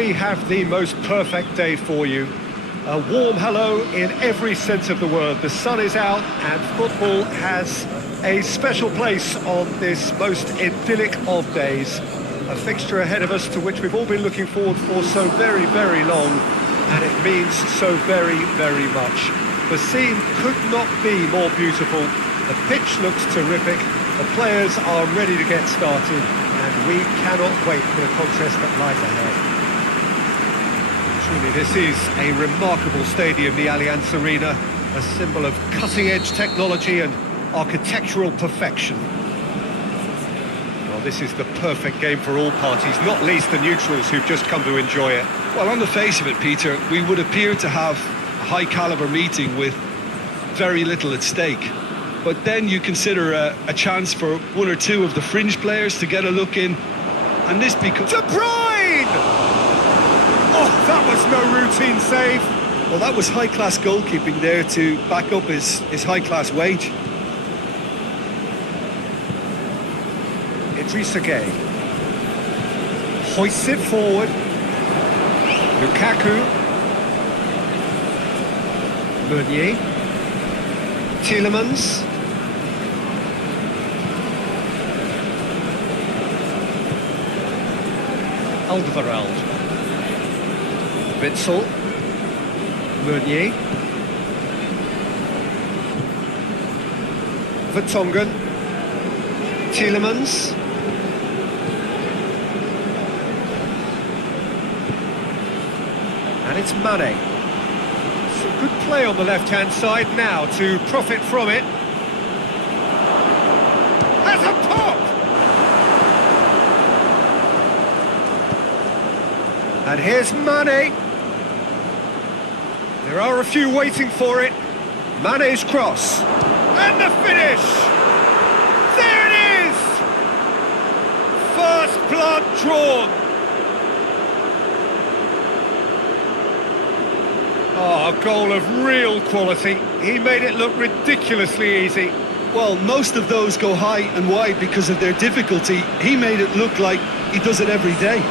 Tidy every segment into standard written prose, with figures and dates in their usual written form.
we have the most perfect day for you. A warm hello in every sense of the word. The sun is out and football has a special place on this most idyllic of days. A fixture ahead of us to which we've all been looking forward for so very, very long, and it means so very, very much. The scene could not be more beautiful. The pitch looks terrific. The players are ready to get started, and we cannot wait for the contest that lies ahead. Truly, this is a remarkable stadium, the Allianz Arena, a symbol of cutting-edge technology and architectural perfection. Well, this is the perfect game for all parties, not least the neutrals who've just come to enjoy it. Well, on the face of it, Peter, we would appear to have a high-caliber meeting with very little at stake. But then you consider a chance for one or two of the fringe players to get a look in, and this becomes... De Bruyne! Oh, that was no routine save. Well, that was high-class goalkeeping there to back up his high-class wage. Idrissa Gueye hoists it forward. Lukaku. Meunier. Tielemans. Alderweireld. Witsel. Meunier. Vertonghen. Tielemans. And it's Mané. Some good play on the left-hand side now to profit from it. Has a pop! And here's Mané. There are a few waiting for it. Mané's cross. And the finish! There it is! First blood drawn. Oh, a goal of real quality. He made it look ridiculously easy. Well, most of those go high and wide because of their difficulty. He made it look like he does it every day.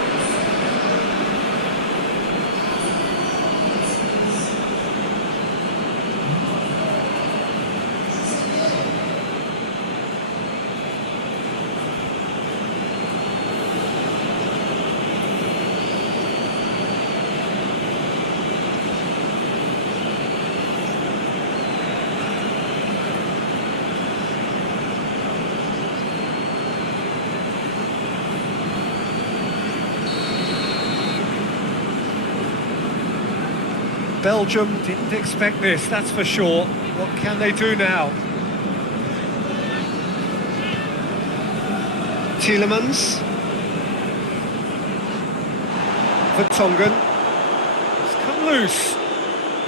Belgium didn't expect this, that's for sure. What can they do now? Tielemans. Vertonghen. He's come loose.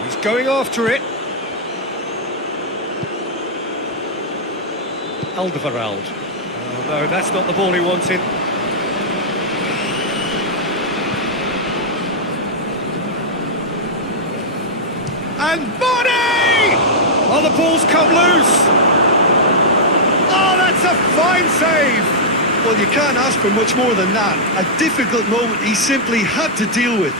He's going after it. Alderweireld. Oh no, that's not the ball he wanted. And Mané! Oh, the ball's come loose! Oh, that's a fine save! Well, you can't ask for much more than that. A difficult moment he simply had to deal with.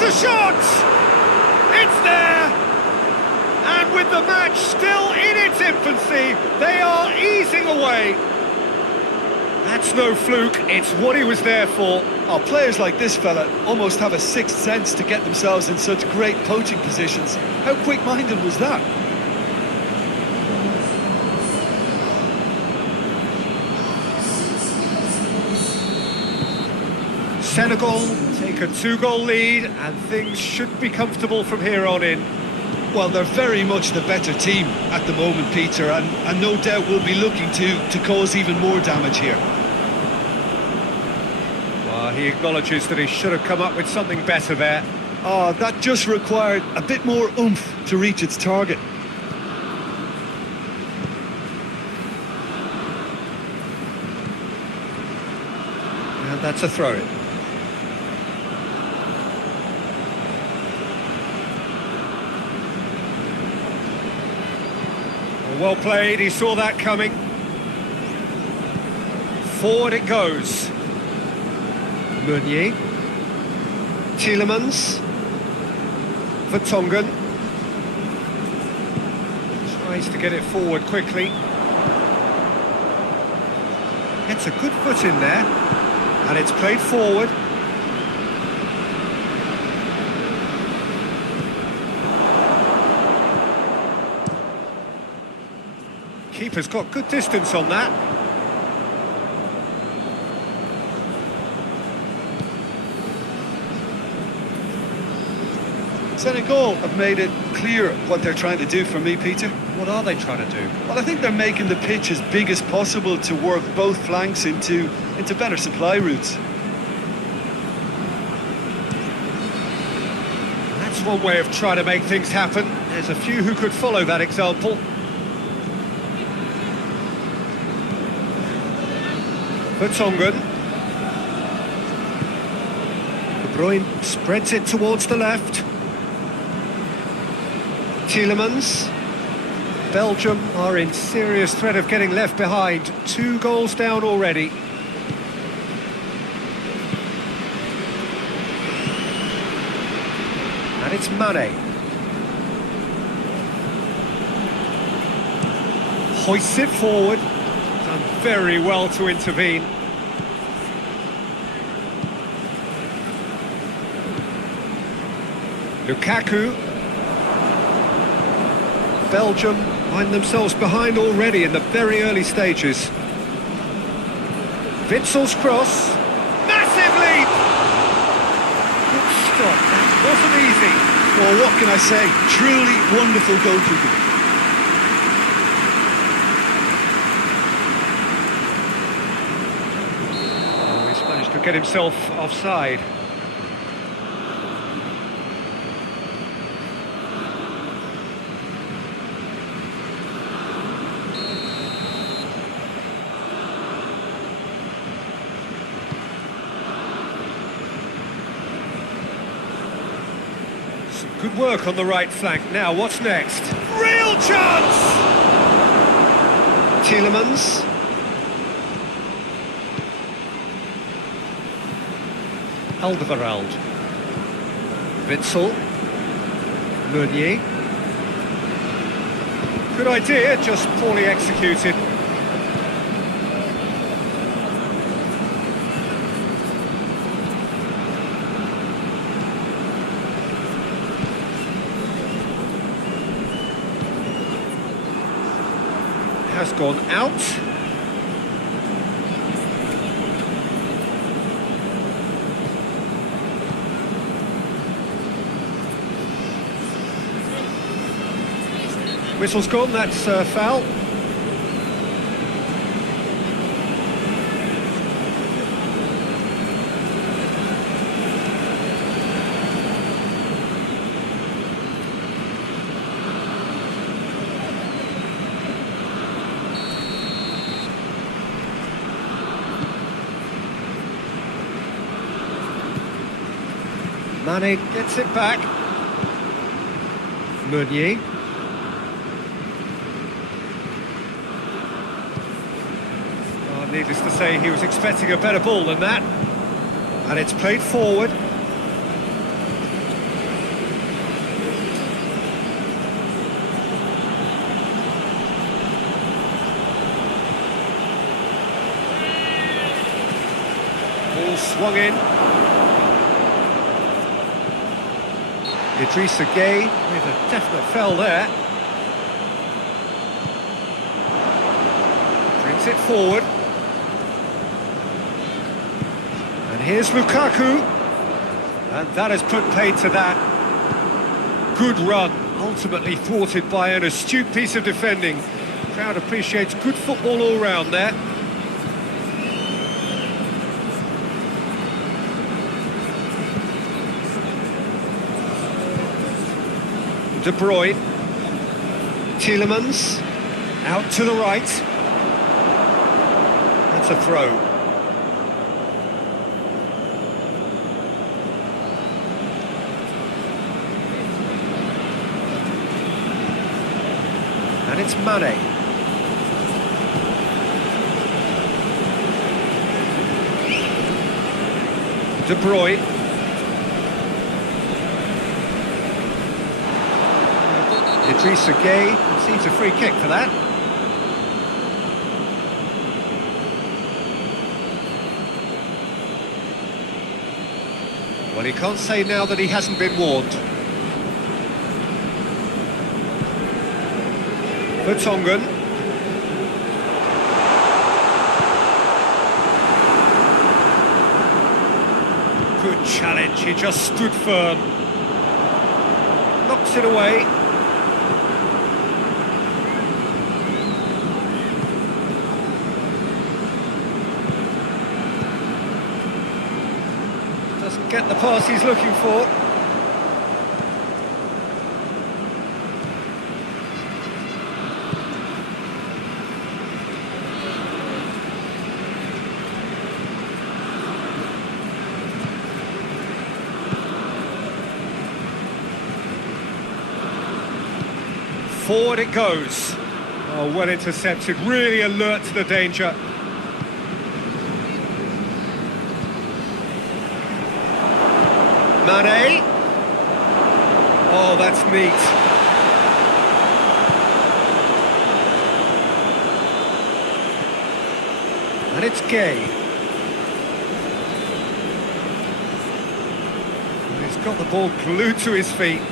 The shot! It's there! And with the match still in its infancy, they are easing away. That's no fluke, it's what he was there for. Oh, players like this fella almost have a sixth sense to get themselves in such great poaching positions. How quick-minded was that? Senegal take a 2-goal lead and things should be comfortable from here on in. Well, they're very much the better team at the moment, Peter, and no doubt will be looking to cause even more damage here. Well, he acknowledges that he should have come up with something better there. Oh, that just required a bit more oomph to reach its target. That's a throw-in. Well played, he saw that coming. Forward it goes. Meunier. Tielemans. Vertonghen. Tries to get it forward quickly. Gets a good foot in there. And it's played forward. Keeper's got good distance on that. Senegal have made it clear what they're trying to do for me, Peter. What are they trying to do? Well, I think they're making the pitch as big as possible to work both flanks into better supply routes. That's one way of trying to make things happen. There's a few who could follow that example. Vertonghen. Bruyne spreads it towards the left. Tielemans. Belgium are in serious threat of getting left behind. 2 goals down already. And it's Mané. Hoists it forward. Done very well to intervene. Lukaku. Belgium find themselves behind already in the very early stages. Witzel's cross. Massive lead! Good stop, that wasn't easy. Well, what can I say? Truly wonderful goalkeeping. Oh, he's managed to get himself offside. Good work on the right flank. Now, what's next? Real chance! Tielemans. Alderweireld. Witzel. Meunier. Good idea, just poorly executed. Has gone out. Whistle's gone, that's foul. Mané gets it back. Meunier. Oh, needless to say, he was expecting a better ball than that. And it's played forward. Ball swung in. Idrissa Gueye with a definite fell there. Brings it forward. And here's Lukaku. And that has put paid to that. Good run, ultimately thwarted by an astute piece of defending. The crowd appreciates good football all round there. De Bruyne. Tielemans. Out to the right. That's a throw. And it's Mané. De Bruyne. Idrissa Gueye receives a free kick for that. Well, he can't say now that he hasn't been warned. Vertonghen. Good challenge, he just stood firm. Knocks it away. Doesn't get the pass he's looking for. Forward it goes. Oh, well intercepted, really alert to the danger. Mané. Oh, that's neat. And it's Gueye. He's got the ball glued to his feet.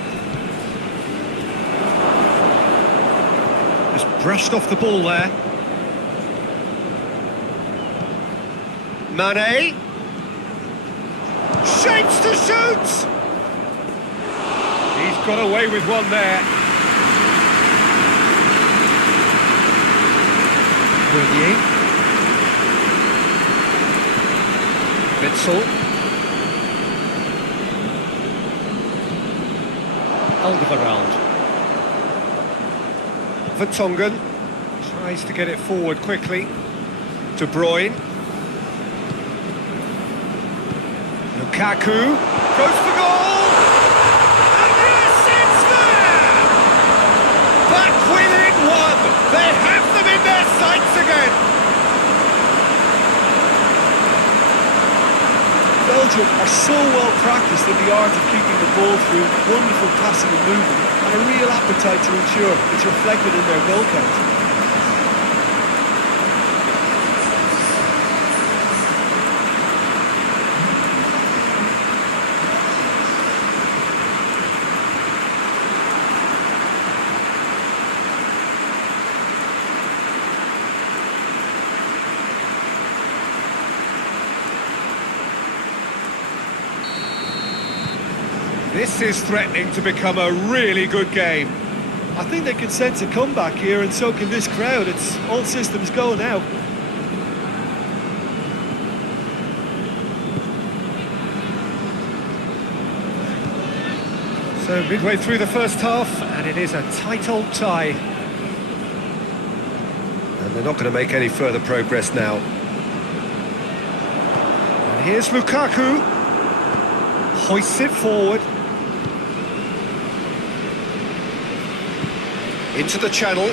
Just brushed off the ball there. Mané. Shapes to shoot! He's got away with one there. Bruyne. Witsel. Alderweireld. Vertonghen tries to get it forward quickly. De Bruyne. Lukaku goes for goal! And yes, it's there! Back within one! They have them in their sights again! Belgium are so well practiced in the art of keeping the ball through wonderful passing and movement, and a real appetite to ensure it's reflected in their goal count. This is threatening to become a really good game. I think they can sense a comeback here, and so can this crowd. It's all systems go now. So midway through the first half, and it is a tight old tie. And they're not going to make any further progress now. And here's Lukaku. Hoists it forward. Into the channel.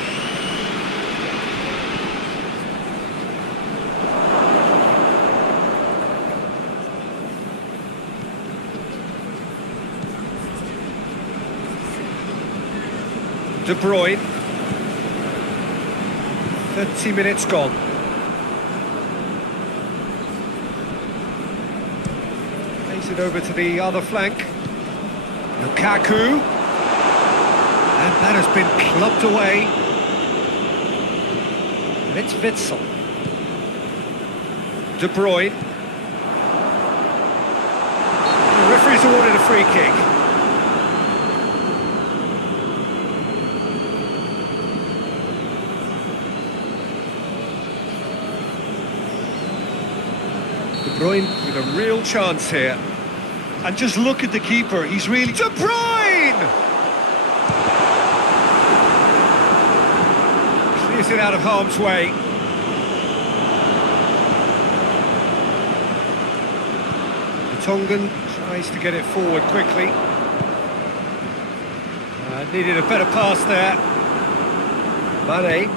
De Bruyne. 30 minutes gone. Plays it over to the other flank. Lukaku. And that has been clubbed away. And it's Witsel. De Bruyne. The referee's awarded a free kick. De Bruyne with a real chance here. And just look at the keeper, he's really... De Bruyne! Clears it out of harm's way. Vertonghen tries to get it forward quickly. Needed a better pass there. Mané.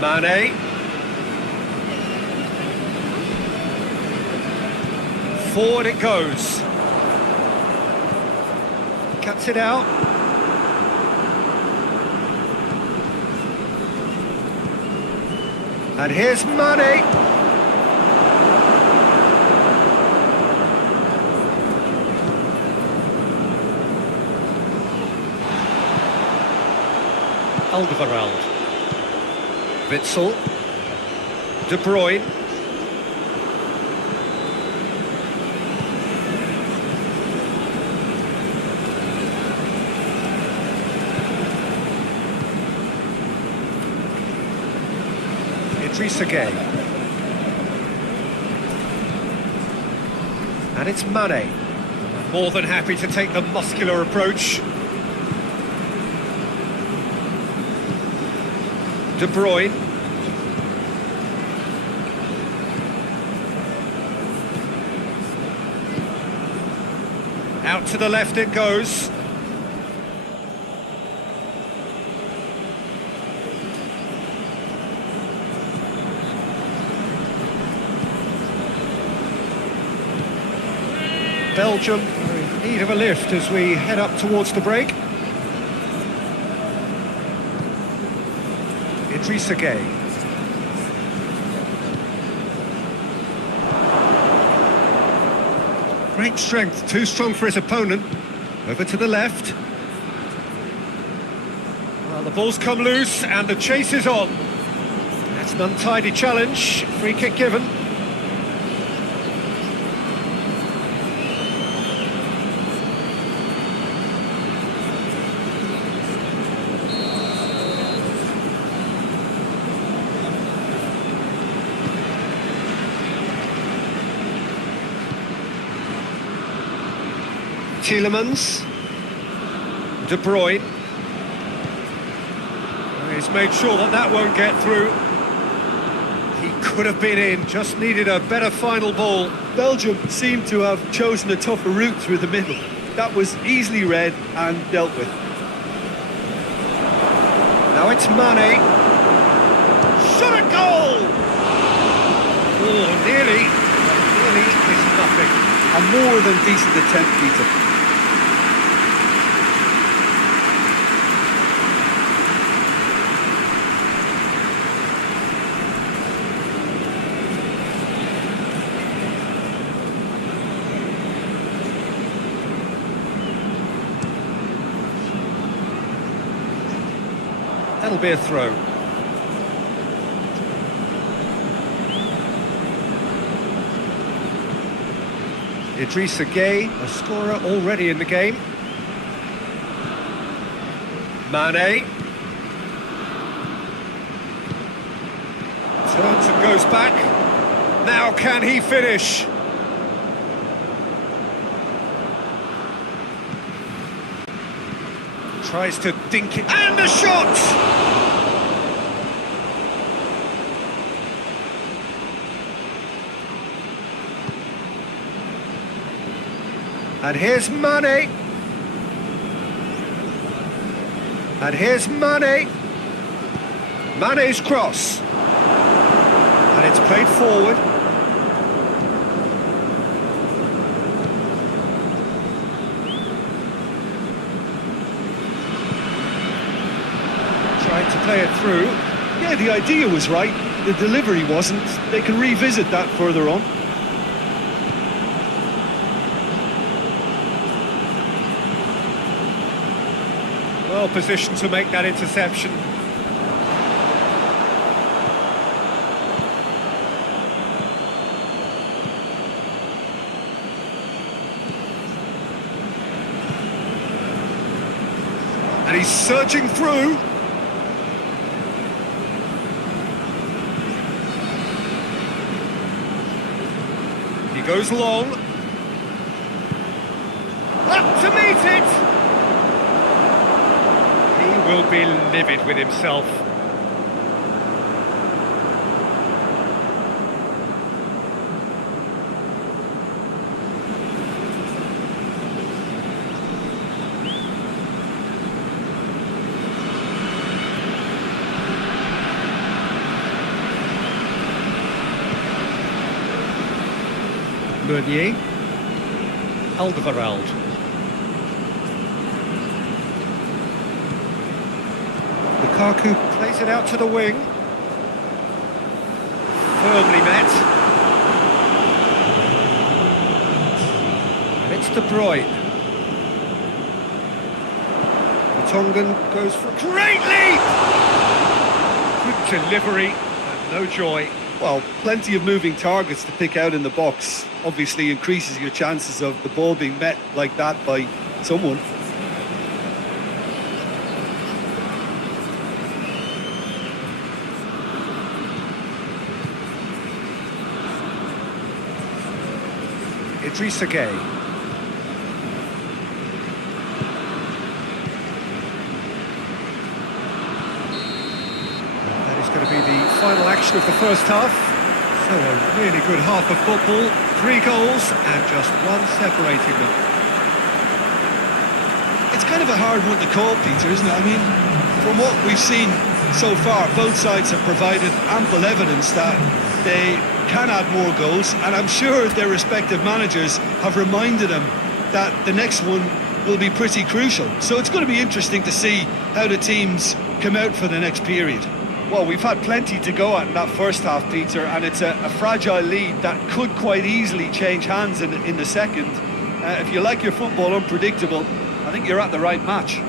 Mané. Forward it goes. Cuts it out. And here's Mané. Alderweireld. Witsel. De Bruyne. Gay. And it's Mané. More than happy to take the muscular approach. De Bruyne. Out to the left it goes. Belgium are in need of a lift as we head up towards the break. Gay. Great strength, too strong for his opponent. Over to the left. Well, the ball's come loose and the chase is on. That's an untidy challenge. Free kick given. Tielemans. De Bruyne. He's made sure that that won't get through. He could have been in, just needed a better final ball. Belgium seemed to have chosen a tougher route through the middle. That was easily read and dealt with. Now it's Mané. Shot a goal! Oh, nearly is nothing. A more than decent attempt, Peter. That'll be a throw. Gay, a scorer already in the game. Mané. Turns and goes back. Now can he finish? Tries to dink it. And a shot! And here's Mané. And here's Mané. Mané's cross. And it's played forward. Tried to play it through. Yeah, the idea was right. The delivery wasn't. They can revisit that further on. Well positioned to make that interception. And he's surging through. He goes long. Up to meet it! Will be livid with himself. Meunier. Alderweireld. Lukaku plays it out to the wing. Firmly met. And it's De Bruyne. The Tongan goes for a great leap! Good delivery and no joy. Well, plenty of moving targets to pick out in the box. Obviously increases your chances of the ball being met like that by someone. Idrissa Gueye. That is going to be the final action of the first half. So a really good half of football. 3 goals and just one separating them. It's kind of a hard one to call, Peter, isn't it? I mean, from what we've seen so far, both sides have provided ample evidence that they can add more goals, and I'm sure their respective managers have reminded them that the next one will be pretty crucial. So it's going to be interesting to see how the teams come out for the next period. Well, we've had plenty to go at in that first half, Peter, and it's a fragile lead that could quite easily change hands in the second. If you like your football unpredictable, I think you're at the right match.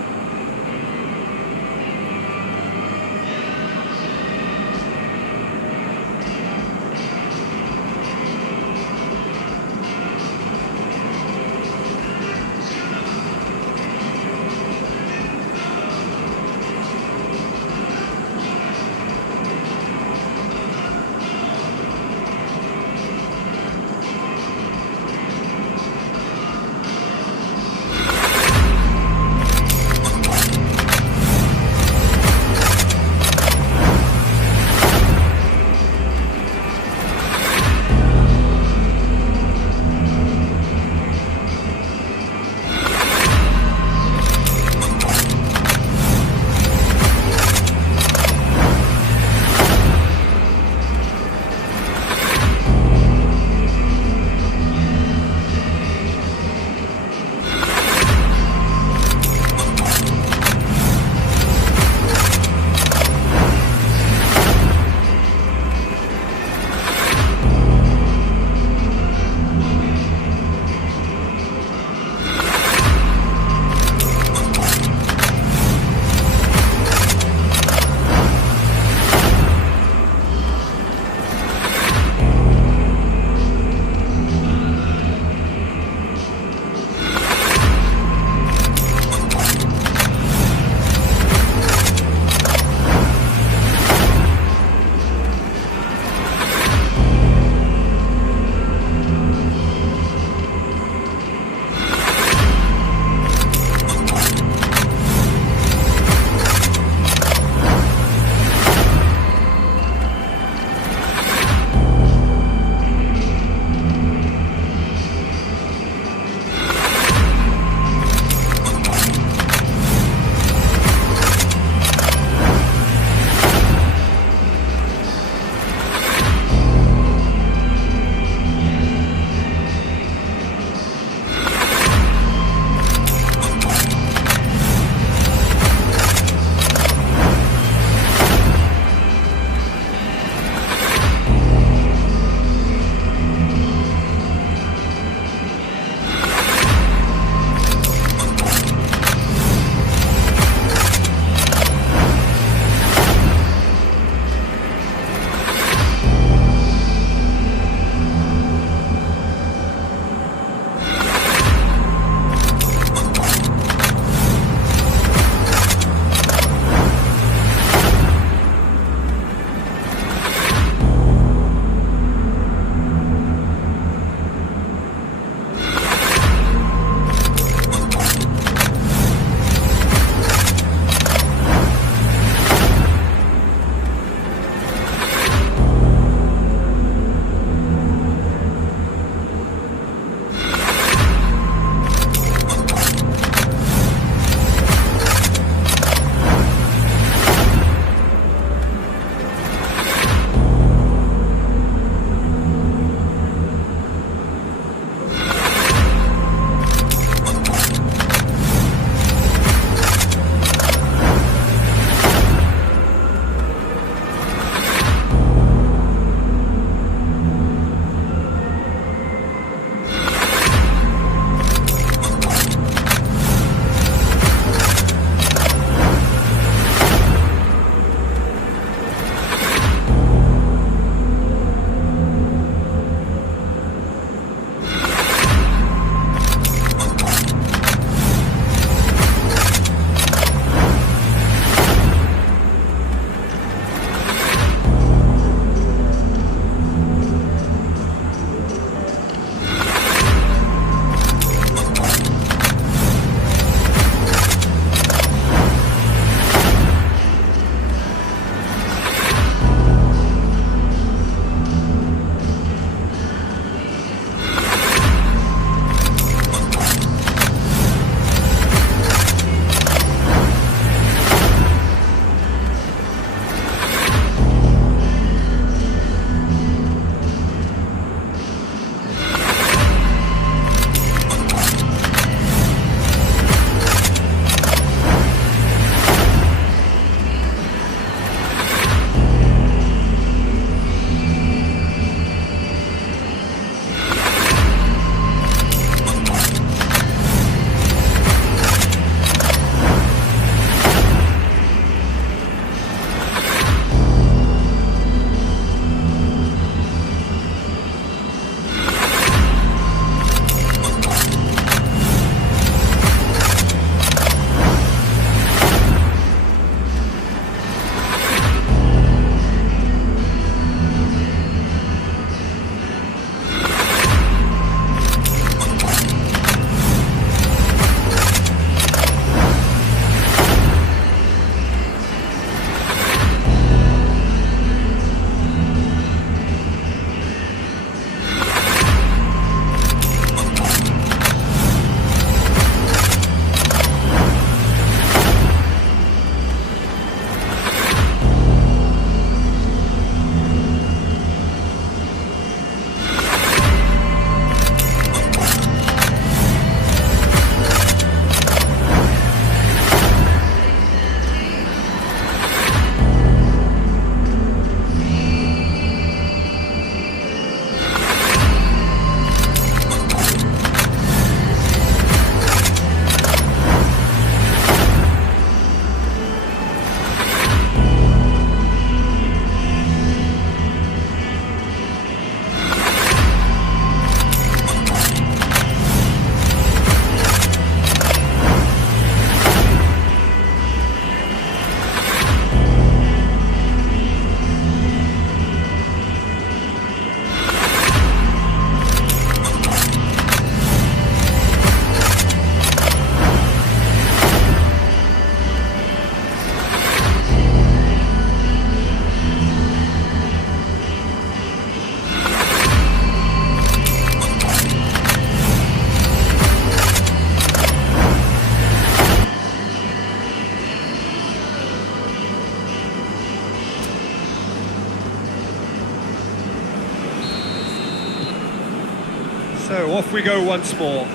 off we go once more.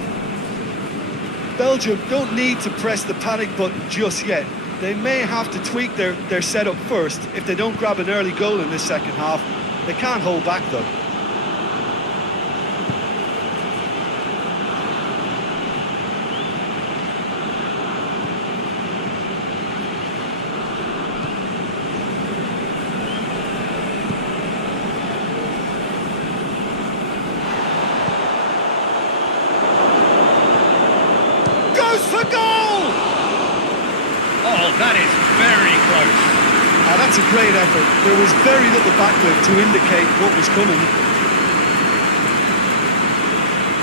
Belgium don't need to press the panic button just yet. They may have to tweak their setup first if they don't grab an early goal in this second half. They can't hold back though. For goal! Oh, that is very close. That's a great effort. There was very little backlift to indicate what was coming.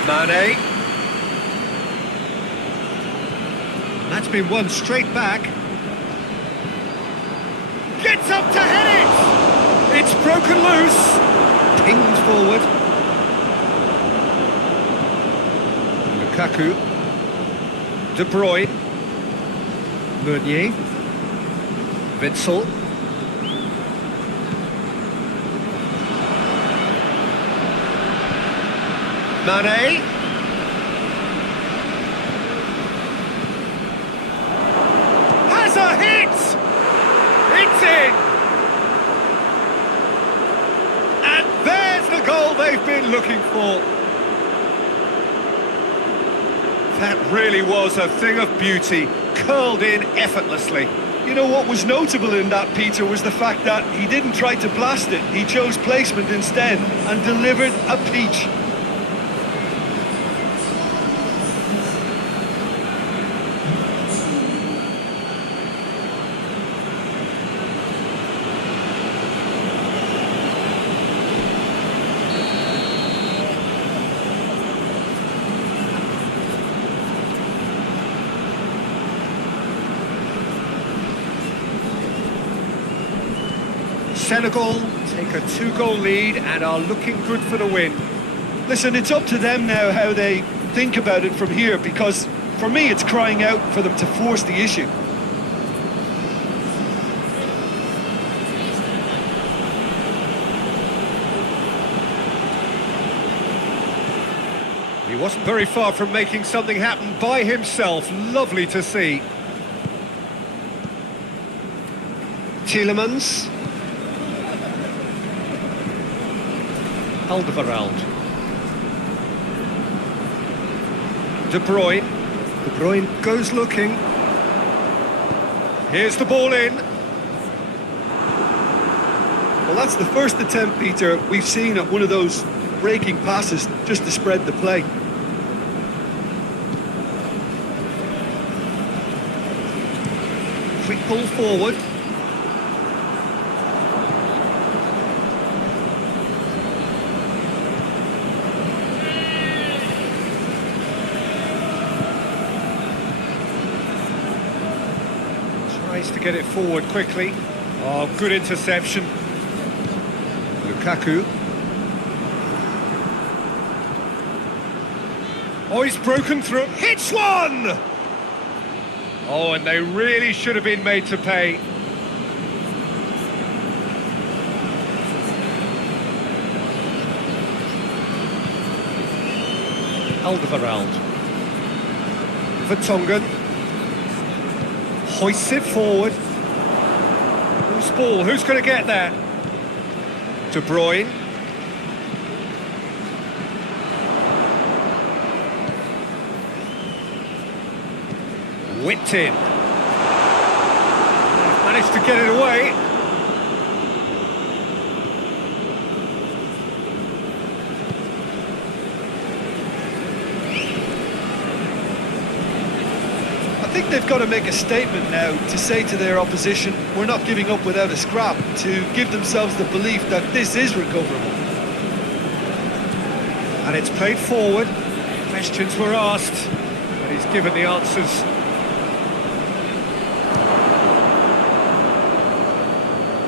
Mané. That's been won straight back. Gets up to head it! It's broken loose. Pinged forward. Lukaku. De Bruyne, Meunier, Witsel, Mané, has a hit! It's in! And there's the goal they've been looking for. That really was a thing of beauty, curled in effortlessly. You know what was notable in that, Peter, was the fact that he didn't try to blast it. He chose placement instead and delivered a peach. Senegal take a 2-goal lead and are looking good for the win. Listen, it's up to them now how they think about it from here, because for me it's crying out for them to force the issue. He wasn't very far from making something happen by himself. Lovely to see. Tielemans. Alderweireld. De Bruyne. De Bruyne goes looking. Here's the ball in. Well, that's the first attempt, Peter, we've seen at one of those breaking passes just to spread the play. Quick pull forward. Tries to get it forward quickly. Oh, good interception. Lukaku. Oh, he's broken through. Hits one! Oh, and they really should have been made to pay. Alderweireld. Vertonghen. Hoists it forward. Who's ball? Who's going to get there? De Bruyne. Whipped in. Managed to get it away. I think they've got to make a statement now to say to their opposition, we're not giving up without a scrap, to give themselves the belief that this is recoverable. And it's played forward. Questions were asked, and he's given the answers.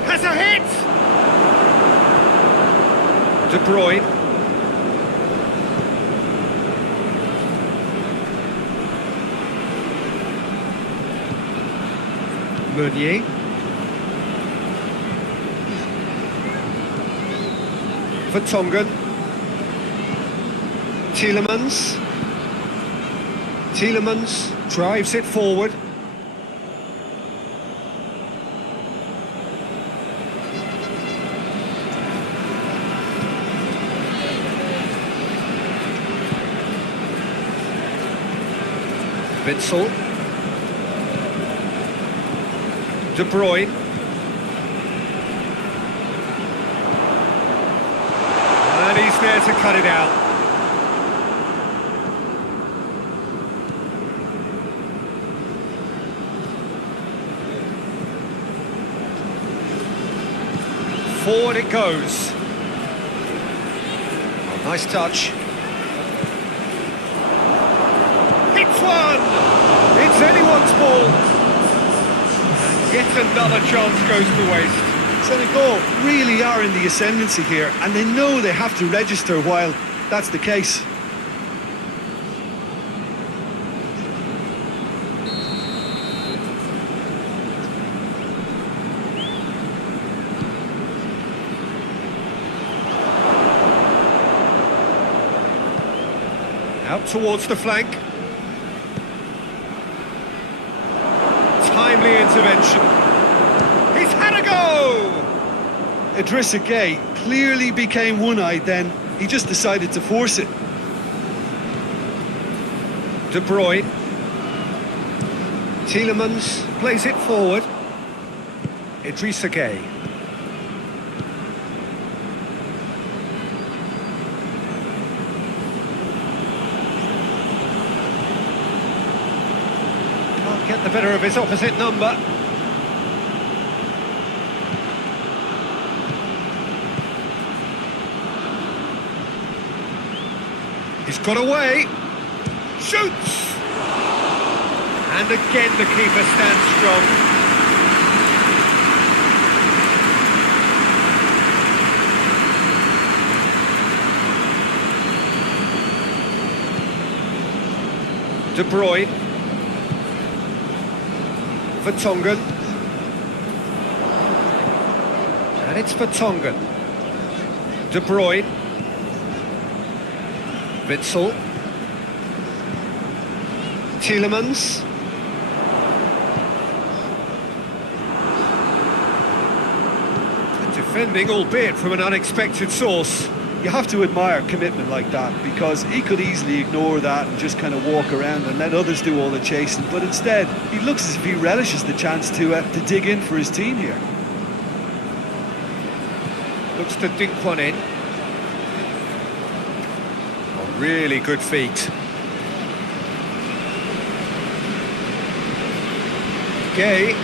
Has a hit! De Bruyne. Meunier. Vertonghen. Tielemans. Tielemans drives it forward. Witsel. De Bruyne. And he's there to cut it out. Forward it goes. Oh, nice touch. It's one! It's anyone's ball. And yet another chance goes to waste. Senegal really are in the ascendancy here, and they know they have to register while that's the case. Out towards the flank. Timely intervention. He's had a go! Idrissa Gueye clearly became one-eyed then. He just decided to force it. De Bruyne. Tielemans plays it forward. Idrissa Gueye. Can't get the better of his opposite number. He's got away. Shoots! And again the keeper stands strong. De Bruyne. Vertonghen. And it's Vertonghen. De Bruyne. Witsel. Tielemans. Good defending, albeit from an unexpected source. You have to admire commitment like that, because he could easily ignore that and just kind of walk around and let others do all the chasing, but instead he looks as if he relishes the chance to dig in for his team here. Looks to dink one in. Oh, really good feet. Gueye.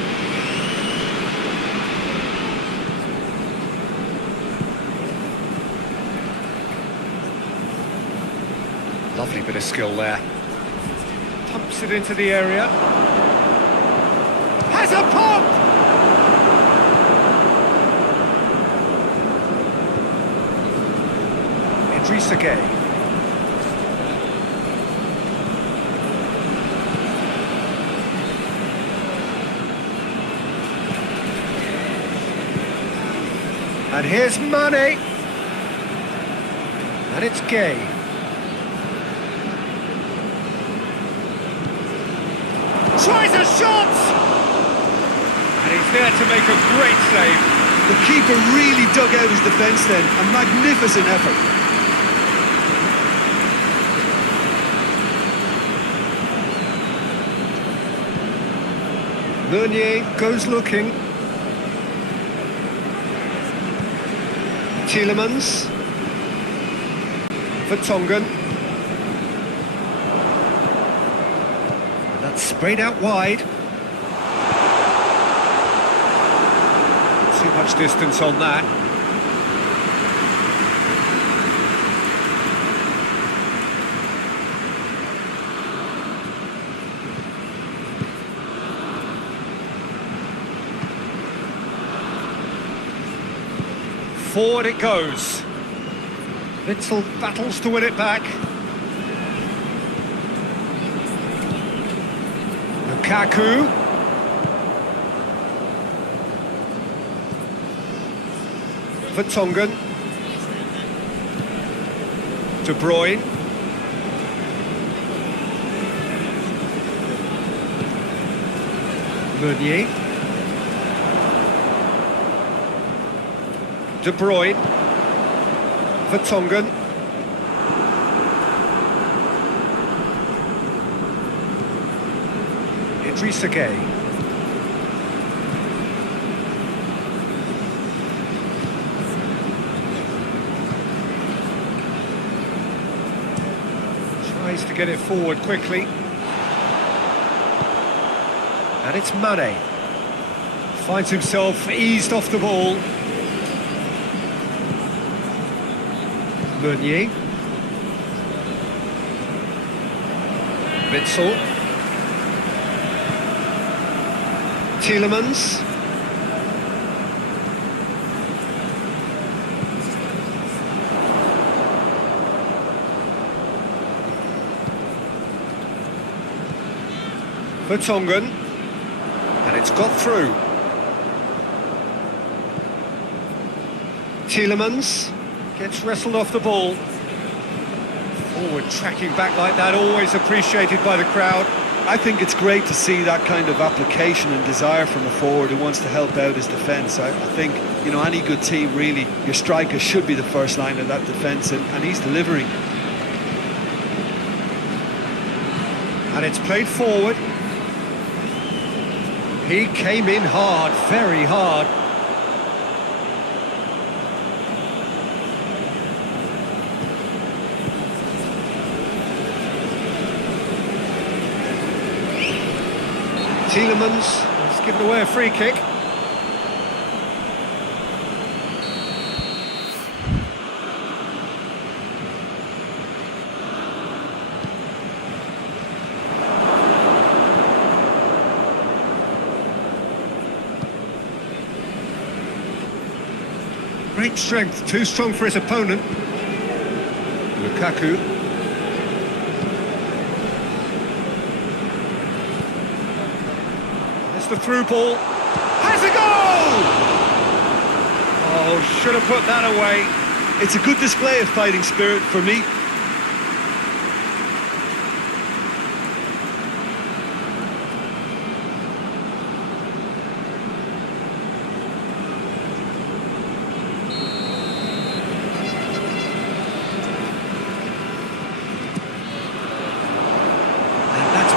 Lovely bit of skill there. Pumps it into the area. Has a pop! Idrissa Gueye. And here's Mané. And it's Gueye. Tries a shot! And he's there to make a great save. The keeper really dug out his defence then. A magnificent effort. Meunier goes looking. Tielemans. Vertonghen. That's sprayed out wide. Too much distance on that. Forward it goes. Witsel battles to win it back. Lukaku. Vertonghen. De Bruyne. Meunier. De Bruyne. Vertonghen. Idrissa Gueye. Tries to get it forward quickly. And it's Mané. Finds himself eased off the ball. Meunier. Witsel. Tielemans. Vertonghen. And it's got through. Tielemans gets wrestled off the ball. Forward tracking back like that, always appreciated by the crowd. I think it's great to see that kind of application and desire from a forward who wants to help out his defence. I think, you know, any good team, really, your striker should be the first line of that defence, and he's delivering. And it's played forward. He came in hard, very hard. Tielemans has given away a free kick. Great strength, too strong for his opponent. Lukaku. There's the through ball. Has a goal! Oh, should have put that away. It's a good display of fighting spirit for me.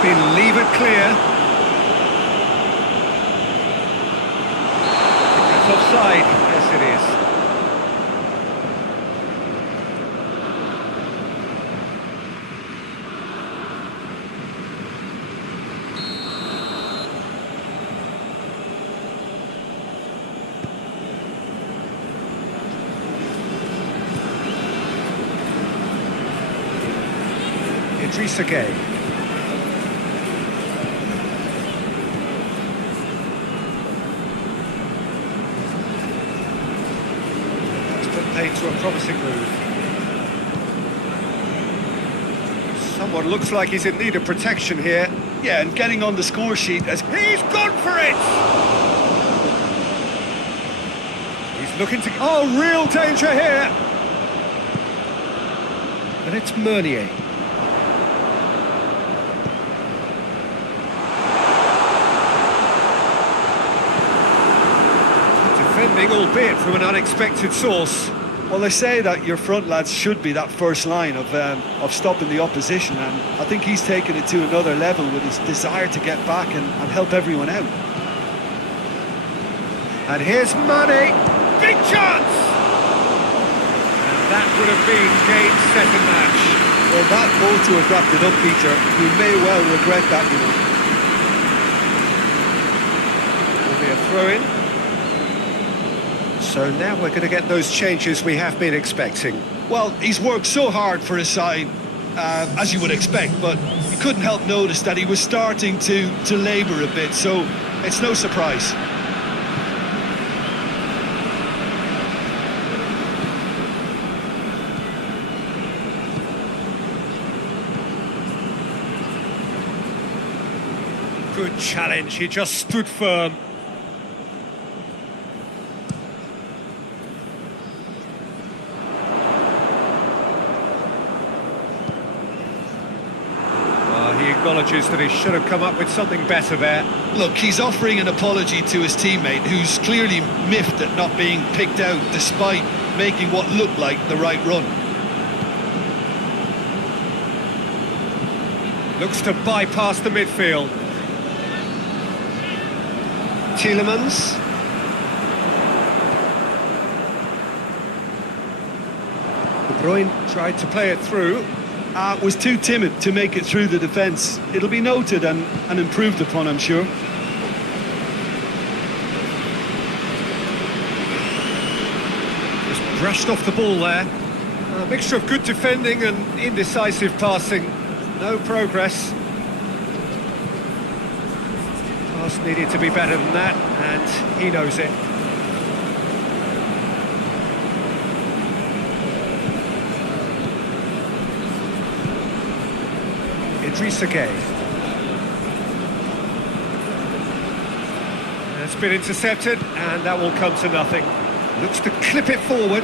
Been levered clear. That's offside. Yes, it is. Idrissa Gueye. To a promising move. Someone looks like he's in need of protection here. Yeah, and getting on the score sheet as he's gone for it! He's looking to... Oh, real danger here! And it's Meunier. Defending, albeit from an unexpected source. Well, they say that your front lads should be that first line of stopping the opposition, and I think he's taken it to another level with his desire to get back and help everyone out. And here's Mané, big chance! And that would have been game, set and match. Well, that ought to have wrapped it up, Peter. You may well regret that, you know. Will be a throw-in. So now we're going to get those changes we have been expecting. Well, he's worked so hard for his side, as you would expect, but you couldn't help notice that he was starting to labour a bit, so it's no surprise. Good challenge, he just stood firm. acknowledges that he should have come up with something better there. Look, he's offering an apology to his teammate, who's clearly miffed at not being picked out despite making what looked like the right run. Looks to bypass the midfield. Tielemans. Bruyne tried to play it through. Was too timid to make it through the defence. It'll be noted and improved upon, I'm sure. Just brushed off the ball there. A mixture of good defending and indecisive passing. No progress. Pass needed to be better than that, and he knows it. Senegal. It's been intercepted, and that will come to nothing. Looks to clip it forward.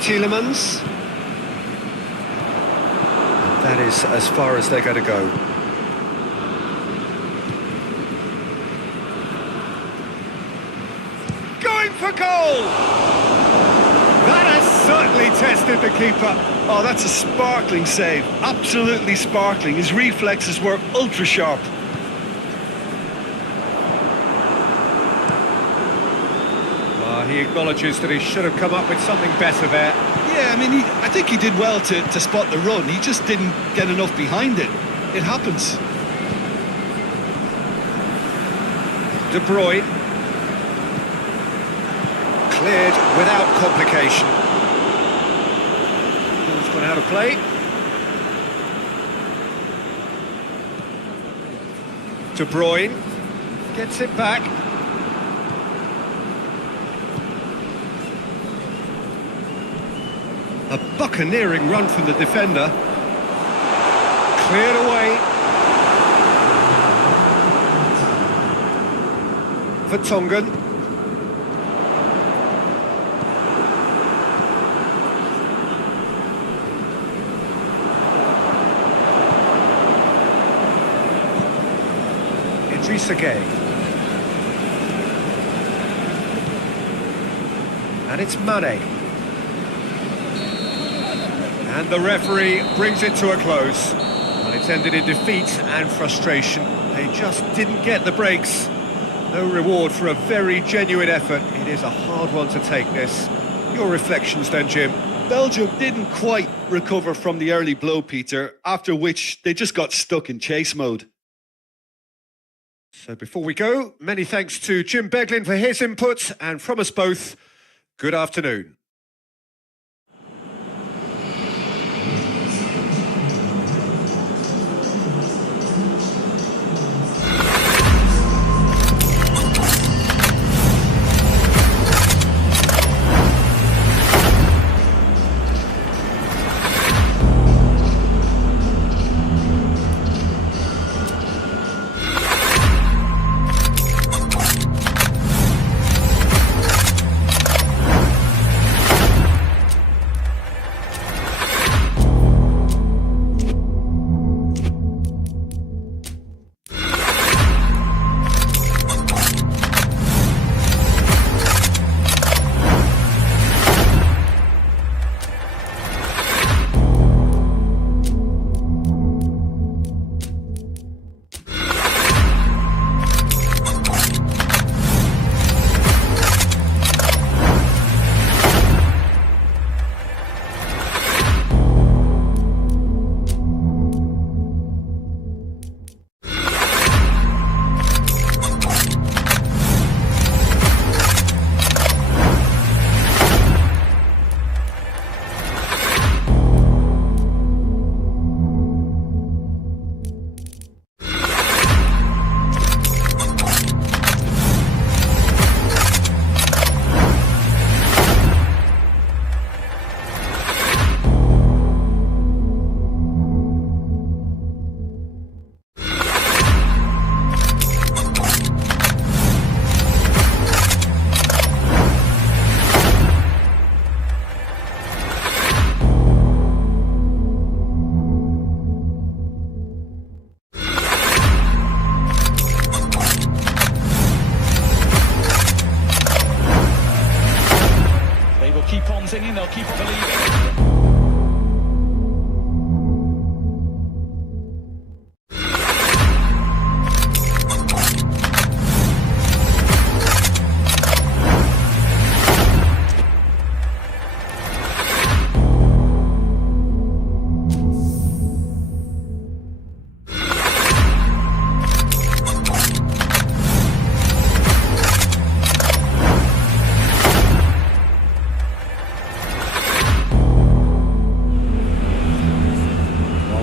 Tielemans. That is as far as they're going to go. Going for goal! That has certainly tested the keeper. Oh, that's a sparkling save. Absolutely sparkling. His reflexes were ultra sharp. Well, he acknowledges that he should have come up with something better there. Yeah, I mean, I think he did well to spot the run. He just didn't get enough behind it. It happens. De Bruyne. Cleared without complication. Ball's gone out of play. De Bruyne gets it back. A buccaneering run from the defender. Cleared away. For Tongan. Senegal. And it's Mané. And the referee brings it to a close. Well, it's ended in defeat and frustration. They just didn't get the breaks. No reward for a very genuine effort. It is a hard one to take, this. Your reflections then, Jim? Belgium didn't quite recover from the early blow, Peter, after which they just got stuck in chase mode. So before we go, many thanks to Jim Beglin for his input, and from us both, good afternoon.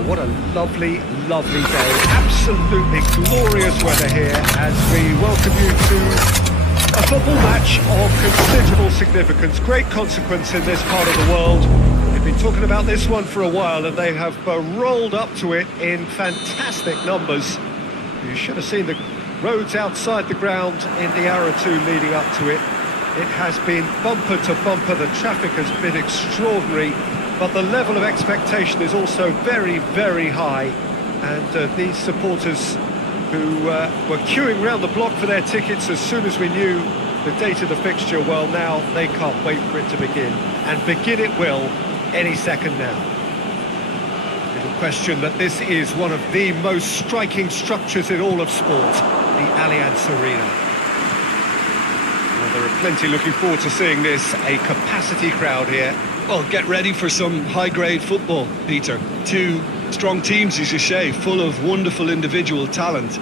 What a lovely, lovely day. Absolutely glorious weather here as we welcome you to a football match of considerable significance. Great consequence in this part of the world. We've been talking about this one for a while and they have rolled up to it in fantastic numbers. You should have seen the roads outside the ground in the hour or two leading up to it. It has been bumper to bumper. The traffic has been extraordinary. But the level of expectation is also very, very high. And these supporters who were queuing round the block for their tickets as soon as we knew the date of the fixture, well, now they can't wait for it to begin. And begin it will any second now. Little question that this is one of the most striking structures in all of sport, the Allianz Arena. Well, there are plenty looking forward to seeing this, a capacity crowd here. Well, get ready for some high-grade football, Peter. Two strong teams, as you say, full of wonderful individual talent.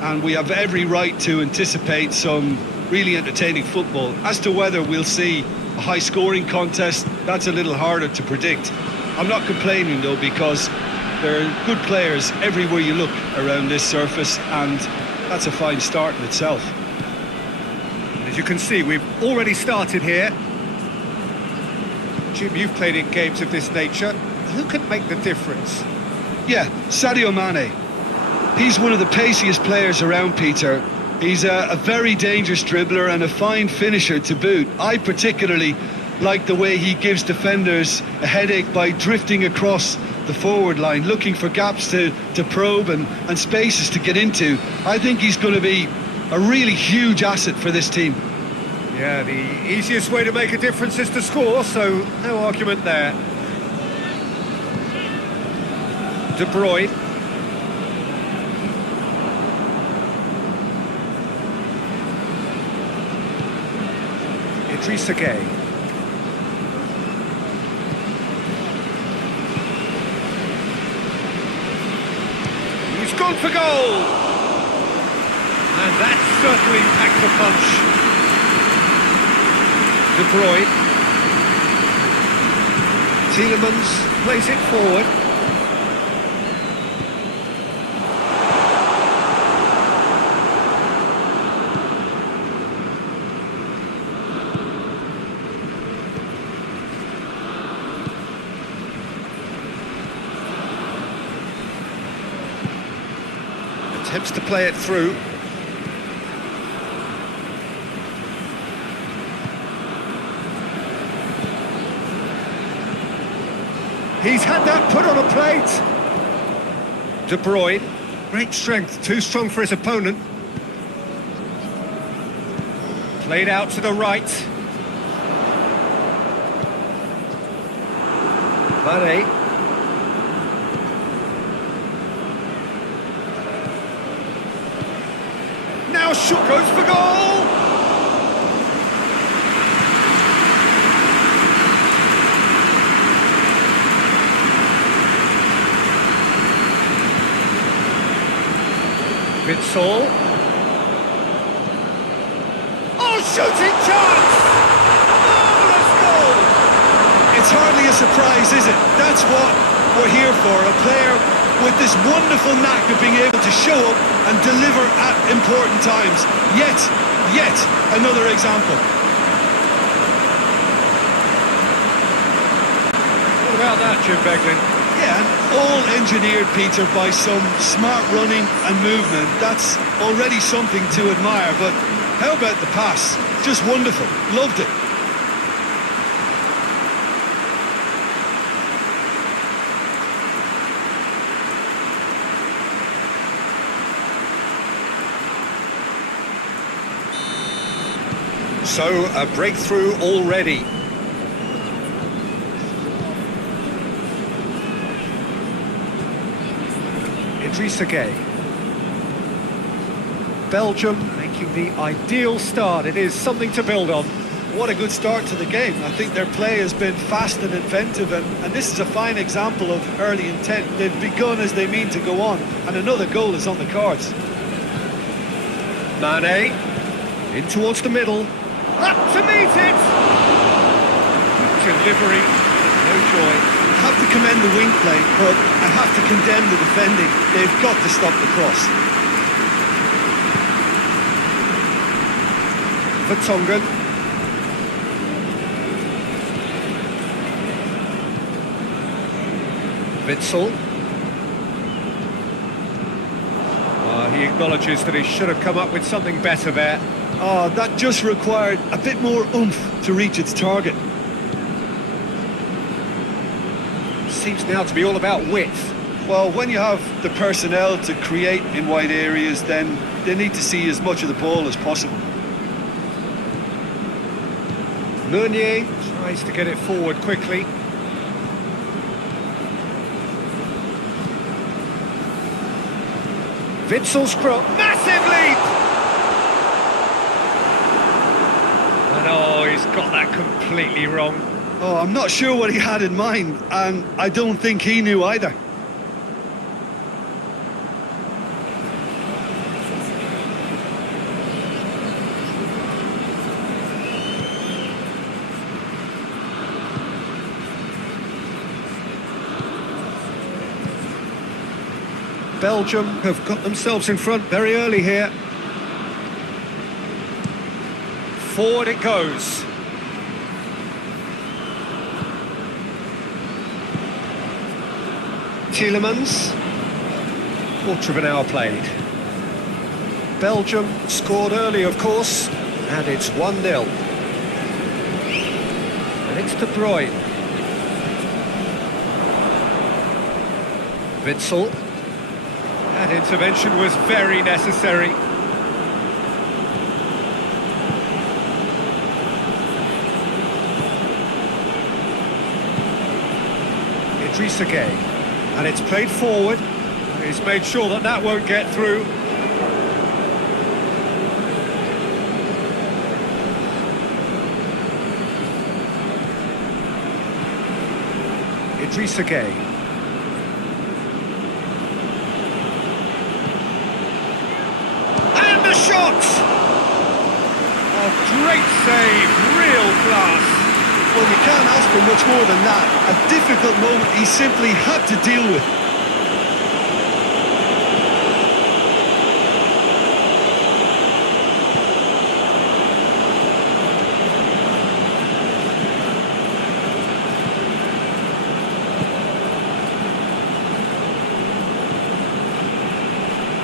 And we have every right to anticipate some really entertaining football. As to whether we'll see a high-scoring contest, that's a little harder to predict. I'm not complaining, though, because there are good players everywhere you look around this surface, and that's a fine start in itself. As you can see, we've already started here. Jim, you've played in games of this nature. Who can make the difference? Yeah, Sadio Mané. He's one of the paciest players around, Peter. He's a very dangerous dribbler and a fine finisher to boot. I particularly like the way he gives defenders a headache by drifting across the forward line, looking for gaps to probe and spaces to get into. I think he's going to be a really huge asset for this team. Yeah, the easiest way to make a difference is to score, so no argument there. De Bruyne. Idrissa Gueye. He's gone for goal! And that certainly packed a punch. De Bruyne. Tielemans plays it forward. Attempts to play it through. He's had that put on a plate. De Bruyne, great strength, too strong for his opponent. Played out to the right. Mané. Now shot goes for goal. Bitsall. Oh, shooting chance! Marvellous goal! It's hardly a surprise, is it? That's what we're here for, a player with this wonderful knack of being able to show up and deliver at important times. Yet another example. What about that, Jim Beglin? Yeah, and all engineered, Peter, by some smart running and movement. That's already something to admire, but how about the pass? Just wonderful. Loved it. So, a breakthrough already. Idrissa Gueye. Belgium making the ideal start. It is something to build on. What a good start to the game. I think their play has been fast and inventive, and this is a fine example of early intent. They've begun as they mean to go on, and another goal is on the cards. Mané, in towards the middle. Up to meet it! Delivery, no joy. I have to commend the wing play, but I have to condemn the defending. They've got to stop the cross. Vertonghen. Witsel. He acknowledges that he should have come up with something better there. Oh, that just required a bit more oomph to reach its target. Seems now to be all about width. Well, when you have the personnel to create in wide areas, then they need to see as much of the ball as possible. Meunier tries to get it forward quickly. Witzel's cross, massive leap! And oh, he's got that completely wrong. Oh, I'm not sure what he had in mind, and I don't think he knew either. Belgium have got themselves in front very early here. Forward it goes. Tielemans. Quarter of an hour played. Belgium scored early, of course, and it's 1-0. And it's De Bruyne. Witsel. That intervention was very necessary. Idrissa Gueye. And it's played forward. He's made sure that that won't get through. Idrissa Gueye. Shot! Oh, great save, real class. Well, you can't ask for much more than that. A difficult moment he simply had to deal with.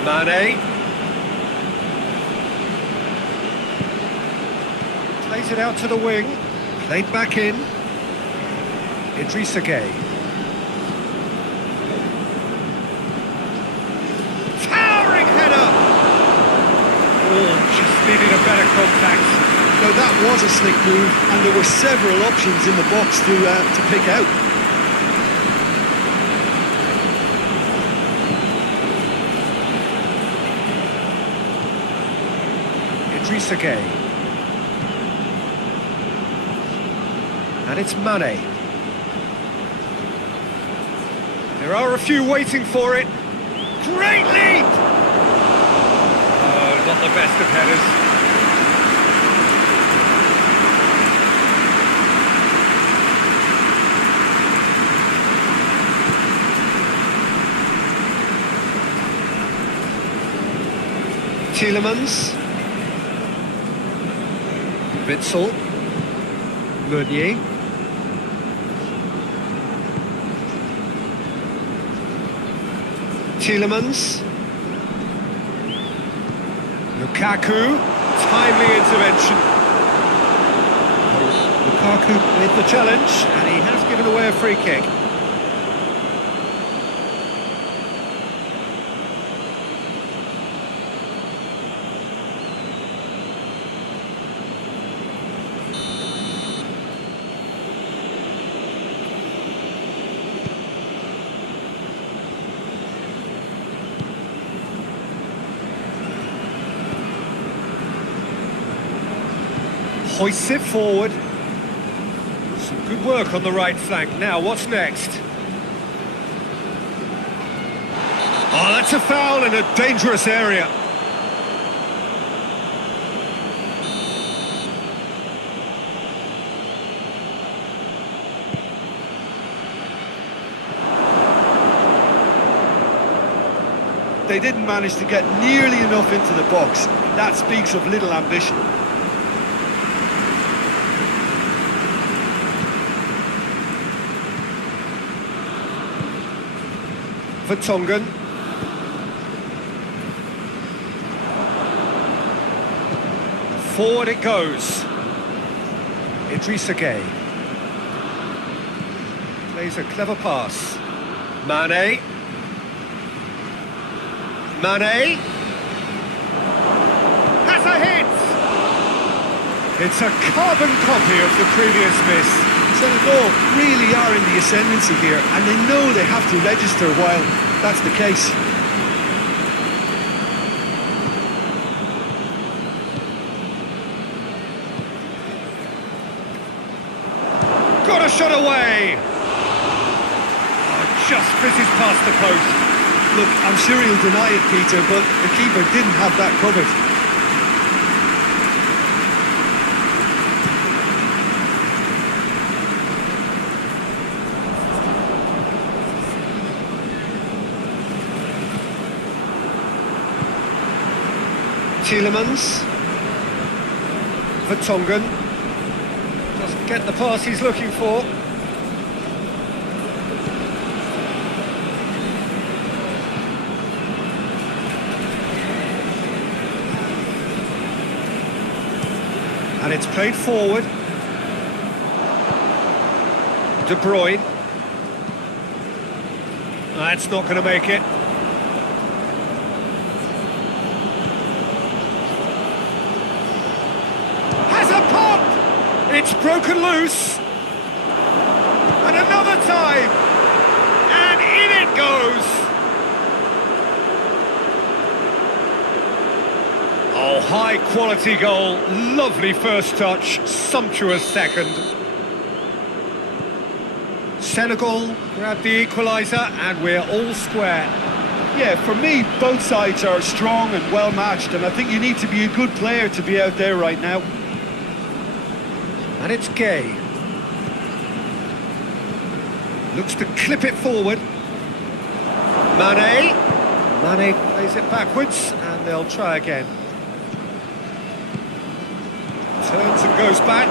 Mané. Plays it out to the wing, played back in. Idrissa Gueye. Towering header! Oh, just needed a better contact. Now that was a slick move, and there were several options in the box to pick out. Idrissa Gueye. And it's Mané. There are a few waiting for it. Great lead! Oh, not the best of headers. Tielemans. Witsel. Meunier. Tielemans. Lukaku, timely intervention. Lukaku with the challenge, and he has given away a free kick. Hoists it forward. Some good work on the right flank. Now, what's next? Oh, that's a foul in a dangerous area. they didn't manage to get nearly enough into the box. That speaks of little ambition. Vertonghen. Forward it goes. Idrissa Gueye. Plays a clever pass. Mané. Mané. Has a hit! It's a carbon copy of the previous miss. Senegal really are in the ascendancy here, and they know they have to register while that's the case. Got a shot away! Oh, just fizzes past the post. Look, I'm sure he'll deny it, Peter, but the keeper didn't have that covered. Tielemans. Vertonghen. Doesn't get the pass he's looking for. And it's played forward. De Bruyne. That's not going to make it. It's broken loose. And another time. And in it goes. Oh, high quality goal. Lovely first touch. Sumptuous second. Senegal grab the equaliser and we're all square. Yeah, for me, both sides are strong and well matched, and I think you need to be a good player to be out there right now. And it's Gueye. Looks to clip it forward. Mané. Mané plays it backwards, and they'll try again. Turns and goes back.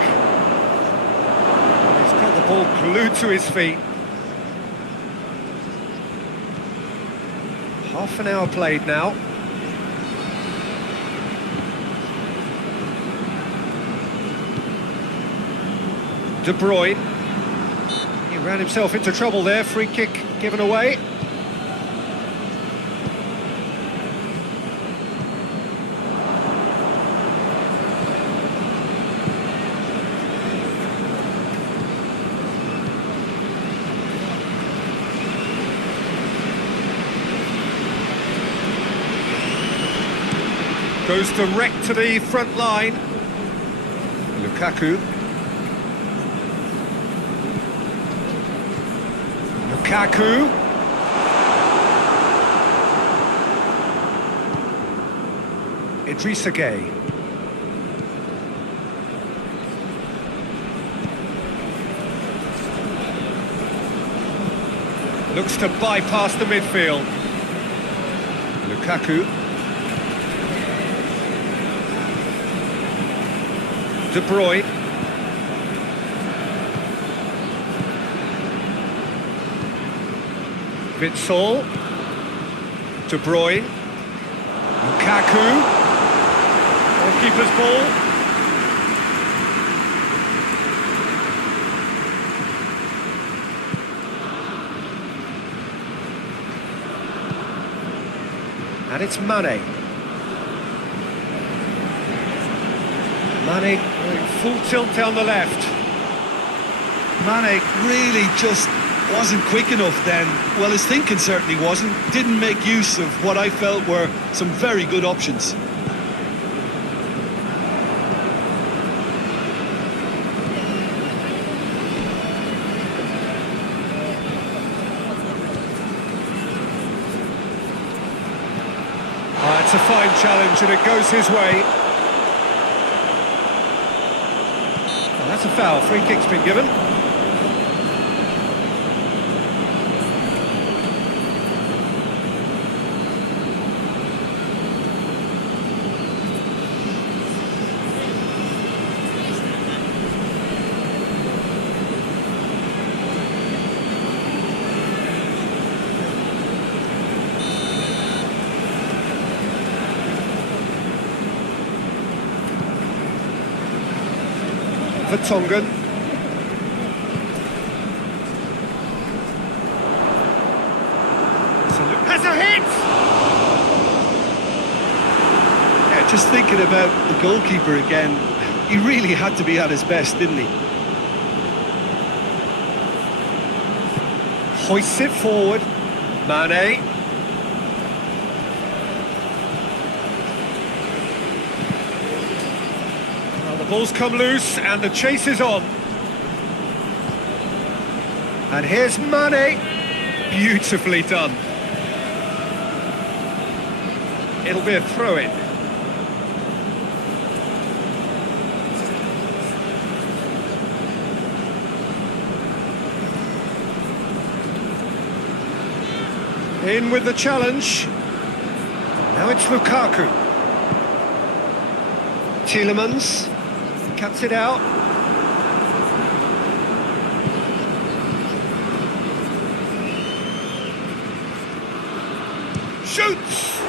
He's got the ball glued to his feet. Half an hour played now. De Bruyne. He ran himself into trouble there. Free kick given away. Goes direct to the front line. Lukaku. Lukaku. Idrissa Gueye. Looks to bypass the midfield. Lukaku. De Bruyne. Witsel. De Bruyne. Lukaku. Goalkeeper's ball. And it's Mané. Mané going full tilt down the left. Mané really just wasn't quick enough then. Well, his thinking certainly wasn't. Didn't make use of what I felt were some very good options. It's a fine challenge and it goes his way. Well, that's a foul. Free kick's been given. Vertonghen. Has a hit! Yeah, just thinking about the goalkeeper again, he really had to be at his best, didn't he? Hoists it forward. Mané. Well, the ball's come loose and the chase is on. And here's Mané. Beautifully done. It'll be a throw-in. In with the challenge. Now it's Lukaku. Tielemans cuts it out. Shoots!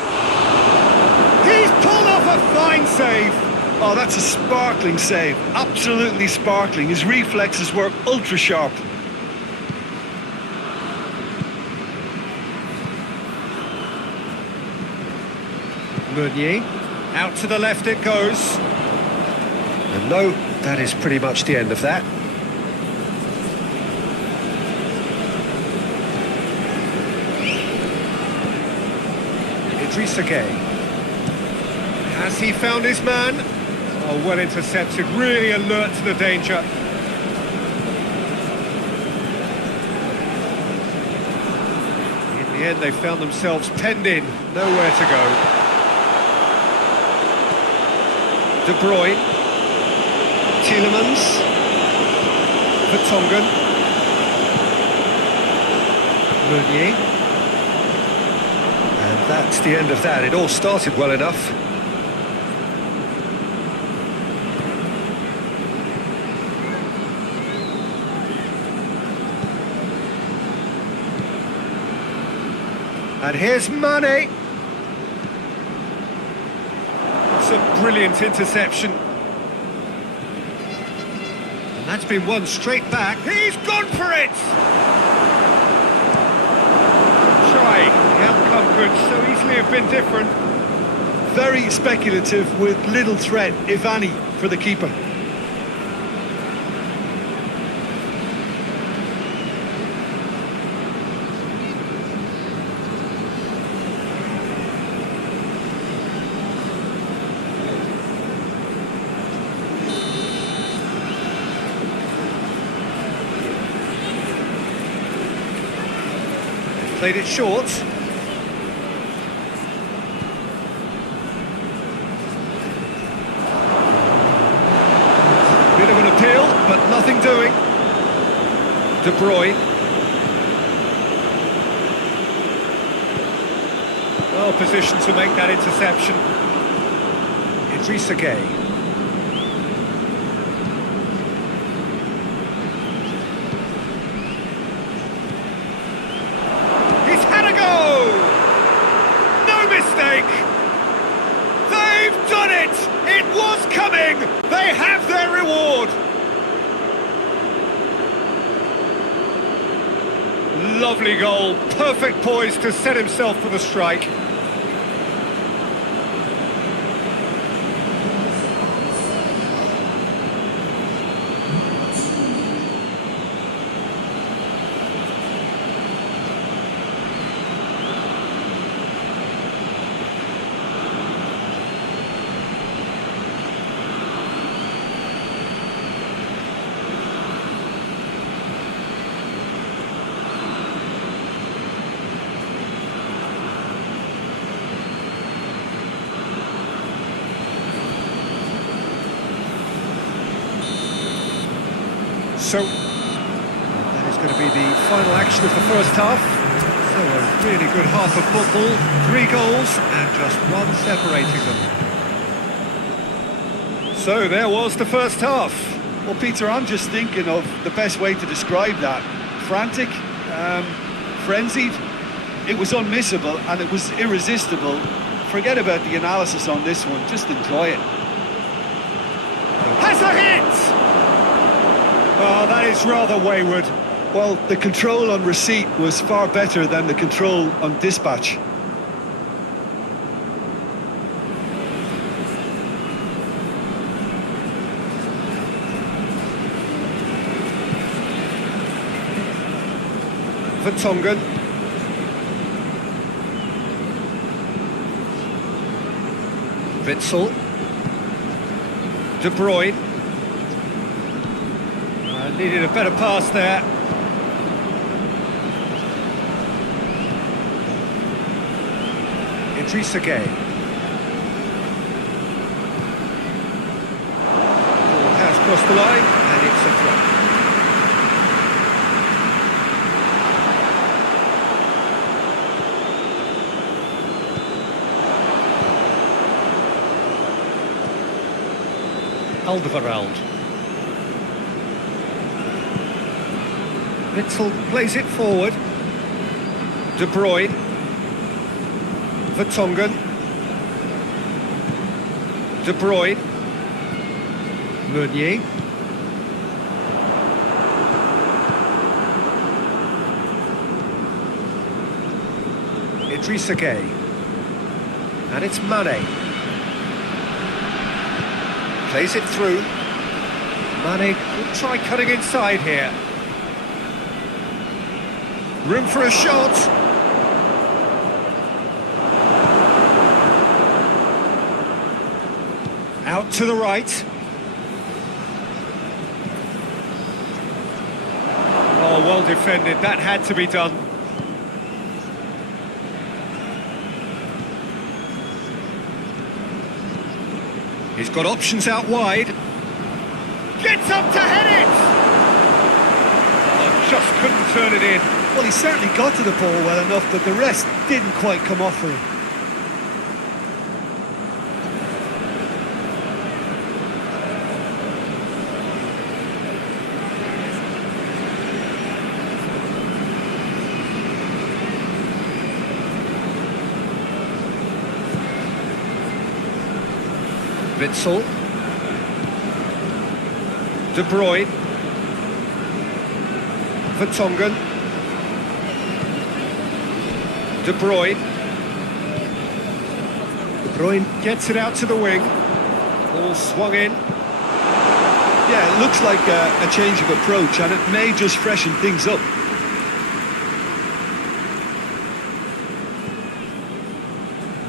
He's pulled off a fine save. Oh, that's a sparkling save. Absolutely sparkling. His reflexes were ultra sharp. Meunier, out to the left it goes. And no, that is pretty much the end of that. Idrissa Gueye. Has he found his man? Oh, well intercepted, really alert to the danger. In the end, they found themselves penned in, nowhere to go. De Bruyne, Tielemans, Vertonghen, Meunier, and that's the end of that. It all started well enough. And here's Mané. A brilliant interception. And that's been won straight back. He's gone for it! Try. The outcome could so easily have been different. Very speculative with little threat, if any, for the keeper. Played it short. Bit of an appeal, but nothing doing. De Bruyne. Well positioned to make that interception. Idrissa Gueye. They've done it! It was coming! They have their reward! Lovely goal, perfect poise to set himself for the strike. So, that is going to be the final action of the first half. So a really good half of football, 3 goals and just one separating them. So there was the first half. Well, Peter, I'm just thinking of the best way to describe that. Frantic, frenzied. It was unmissable and it was irresistible. Forget about the analysis on this one, just enjoy it. Has a hit! Oh, that is rather wayward. Well, the control on receipt was far better than the control on dispatch. Vertonghen. Witsel. De Bruyne. Needed a better pass there. Idrissa Gueye. Ball has crossed the line, and it's a throw. Alderweireld. Witsel plays it forward. De Bruyne. Vertonghen. De Bruyne. Meunier. Idrissa Gueye. And it's Mané. Plays it through. Mané will try cutting inside here. Room for a shot. Out to the right. Oh, well defended. That had to be done. He's got options out wide. Gets up to head it! Oh, just couldn't turn it in. Well, he certainly got to the ball well enough, but the rest didn't quite come off for him. Witsel. De Bruyne. Vertonghen. De Bruyne. De Bruyne gets it out to the wing. Ball swung in. Yeah, it looks like a change of approach, and it may just freshen things up.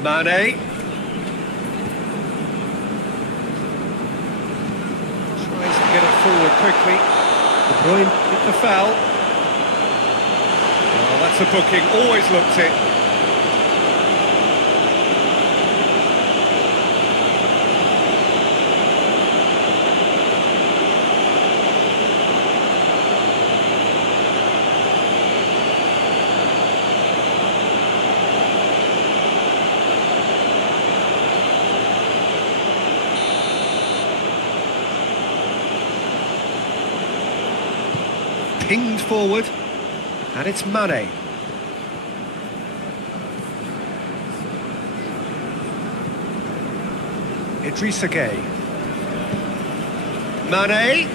Mané. Tries to get it forward quickly. De Bruyne with the foul. Oh, that's a booking. Always looked it. Pinged forward, and it's Mané. Idrissa Gueye. Mané,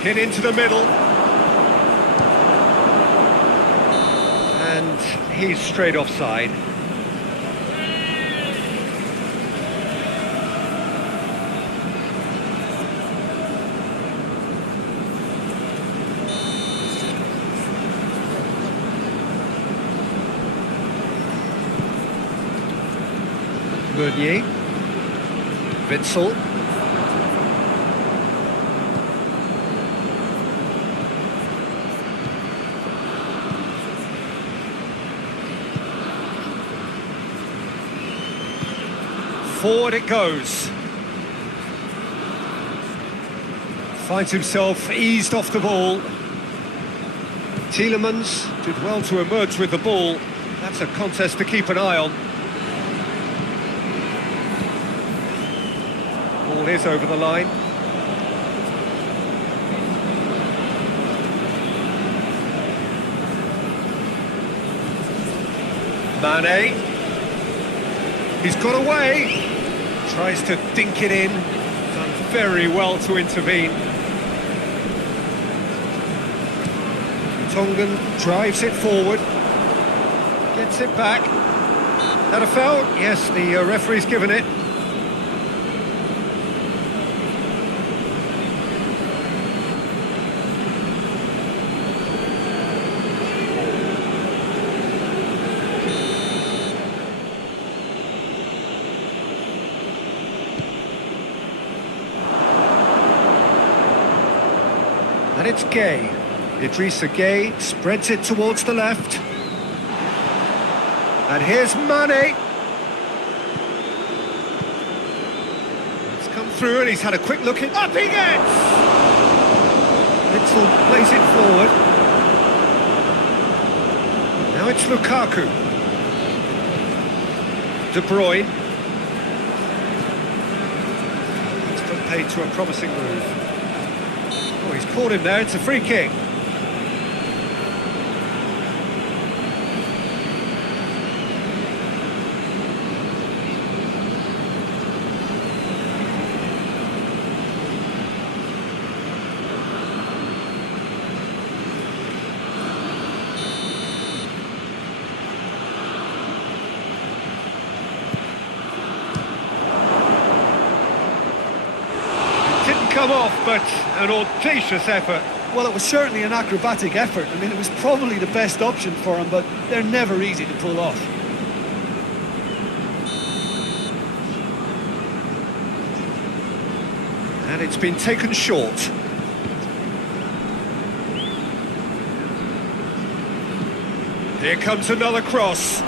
hit into the middle. And he's straight offside. Meunier. Witsel. Forward it goes. Finds himself eased off the ball. Tielemans did well to emerge with the ball. That's a contest to keep an eye on. Ball is over the line. Mané. He's got away. Tries to dink it in. Done very well to intervene. Tongan drives it forward. Gets it back. That a foul? Yes, the referee's given it. And it's Gay. Idrissa Gay spreads it towards the left. And here's Mané. It's come through and he's had a quick look in. Up he gets! Little plays it forward. Now it's Lukaku. De Bruyne. It's been paid to a promising move. Oh, he's caught him there, it's a free kick. Didn't come off, but an audacious effort. Well, it was certainly an acrobatic effort. I mean, it was probably the best option for him, but they're never easy to pull off. And it's been taken short. Here comes another cross.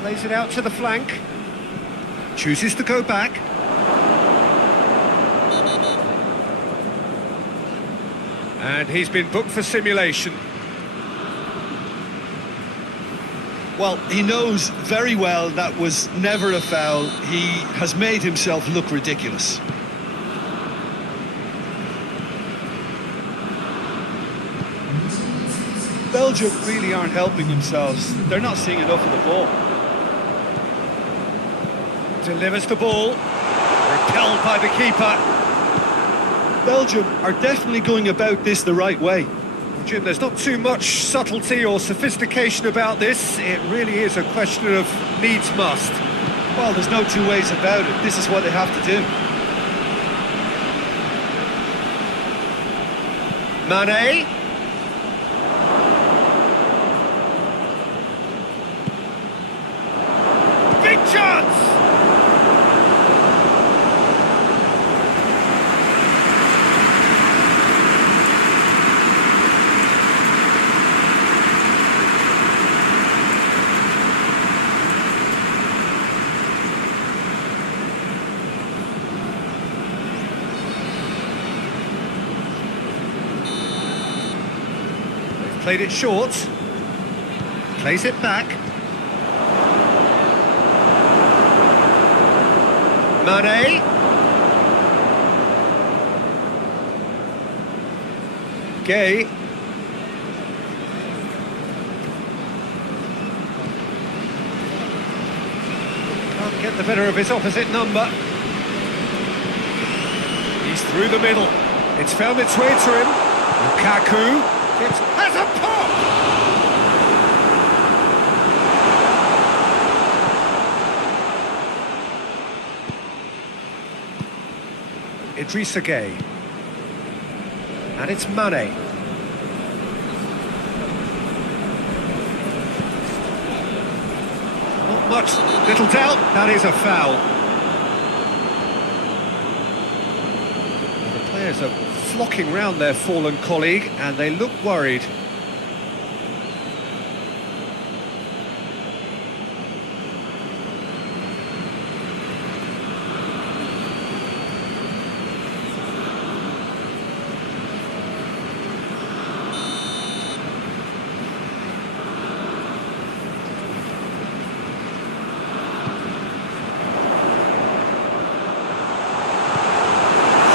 Plays it out to the flank. Chooses to go back. And he's been booked for simulation. Well, he knows very well that was never a foul. He has made himself look ridiculous. Belgium really aren't helping themselves. They're not seeing enough of the ball. Delivers the ball. Repelled by the keeper. Belgium are definitely going about this the right way. Jim, there's not too much subtlety or sophistication about this. It really is a question of needs must. Well, there's no two ways about it. This is what they have to do. Mané. Big chance! Played it short. Plays it back. Mané. Gay. Can't get the better of his opposite number. He's through the middle. It's found its way to him. Lukaku. It has a pop! Idrissa Gay. And it's Mané. Not much, little doubt, that is a foul. The players are flocking round their fallen colleague and they look worried.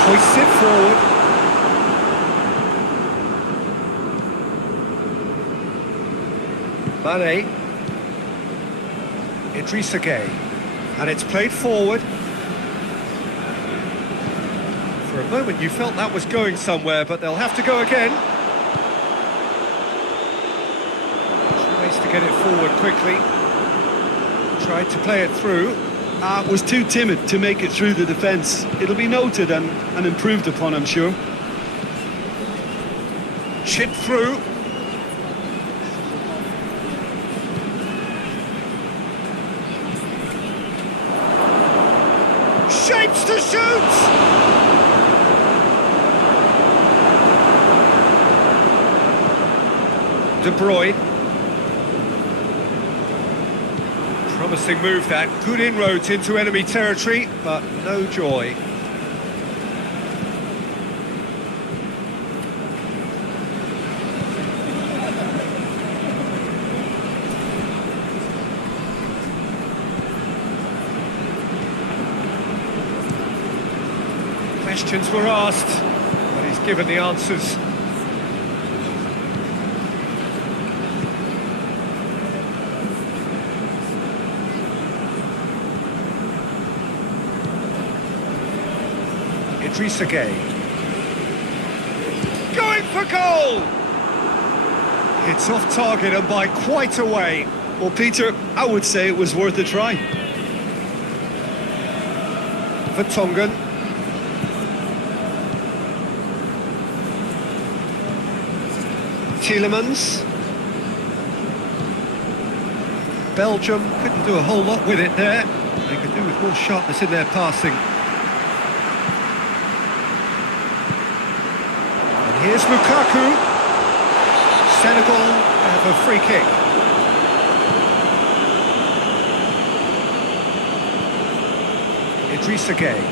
Hoists it forward. Mané. Idrissa Gay. And it's played forward. For a moment you felt that was going somewhere, but they'll have to go again. Tries to get it forward quickly. Tried to play it through. Was too timid to make it through the defence. It'll be noted and improved upon, I'm sure. Chip through. Shapes to shoot! De Bruyne. Promising move that. Good inroads into enemy territory, but no joy. Questions were asked, but he's given the answers. Idrissa Gueye. Going for goal! It's off target and by quite a way. Well, Peter, I would say it was worth a try. Vertonghen. Tielemans. Belgium couldn't do a whole lot with it there. They could do with more sharpness in their passing. And here's Lukaku. Senegal have a free kick. Idrissa Gueye.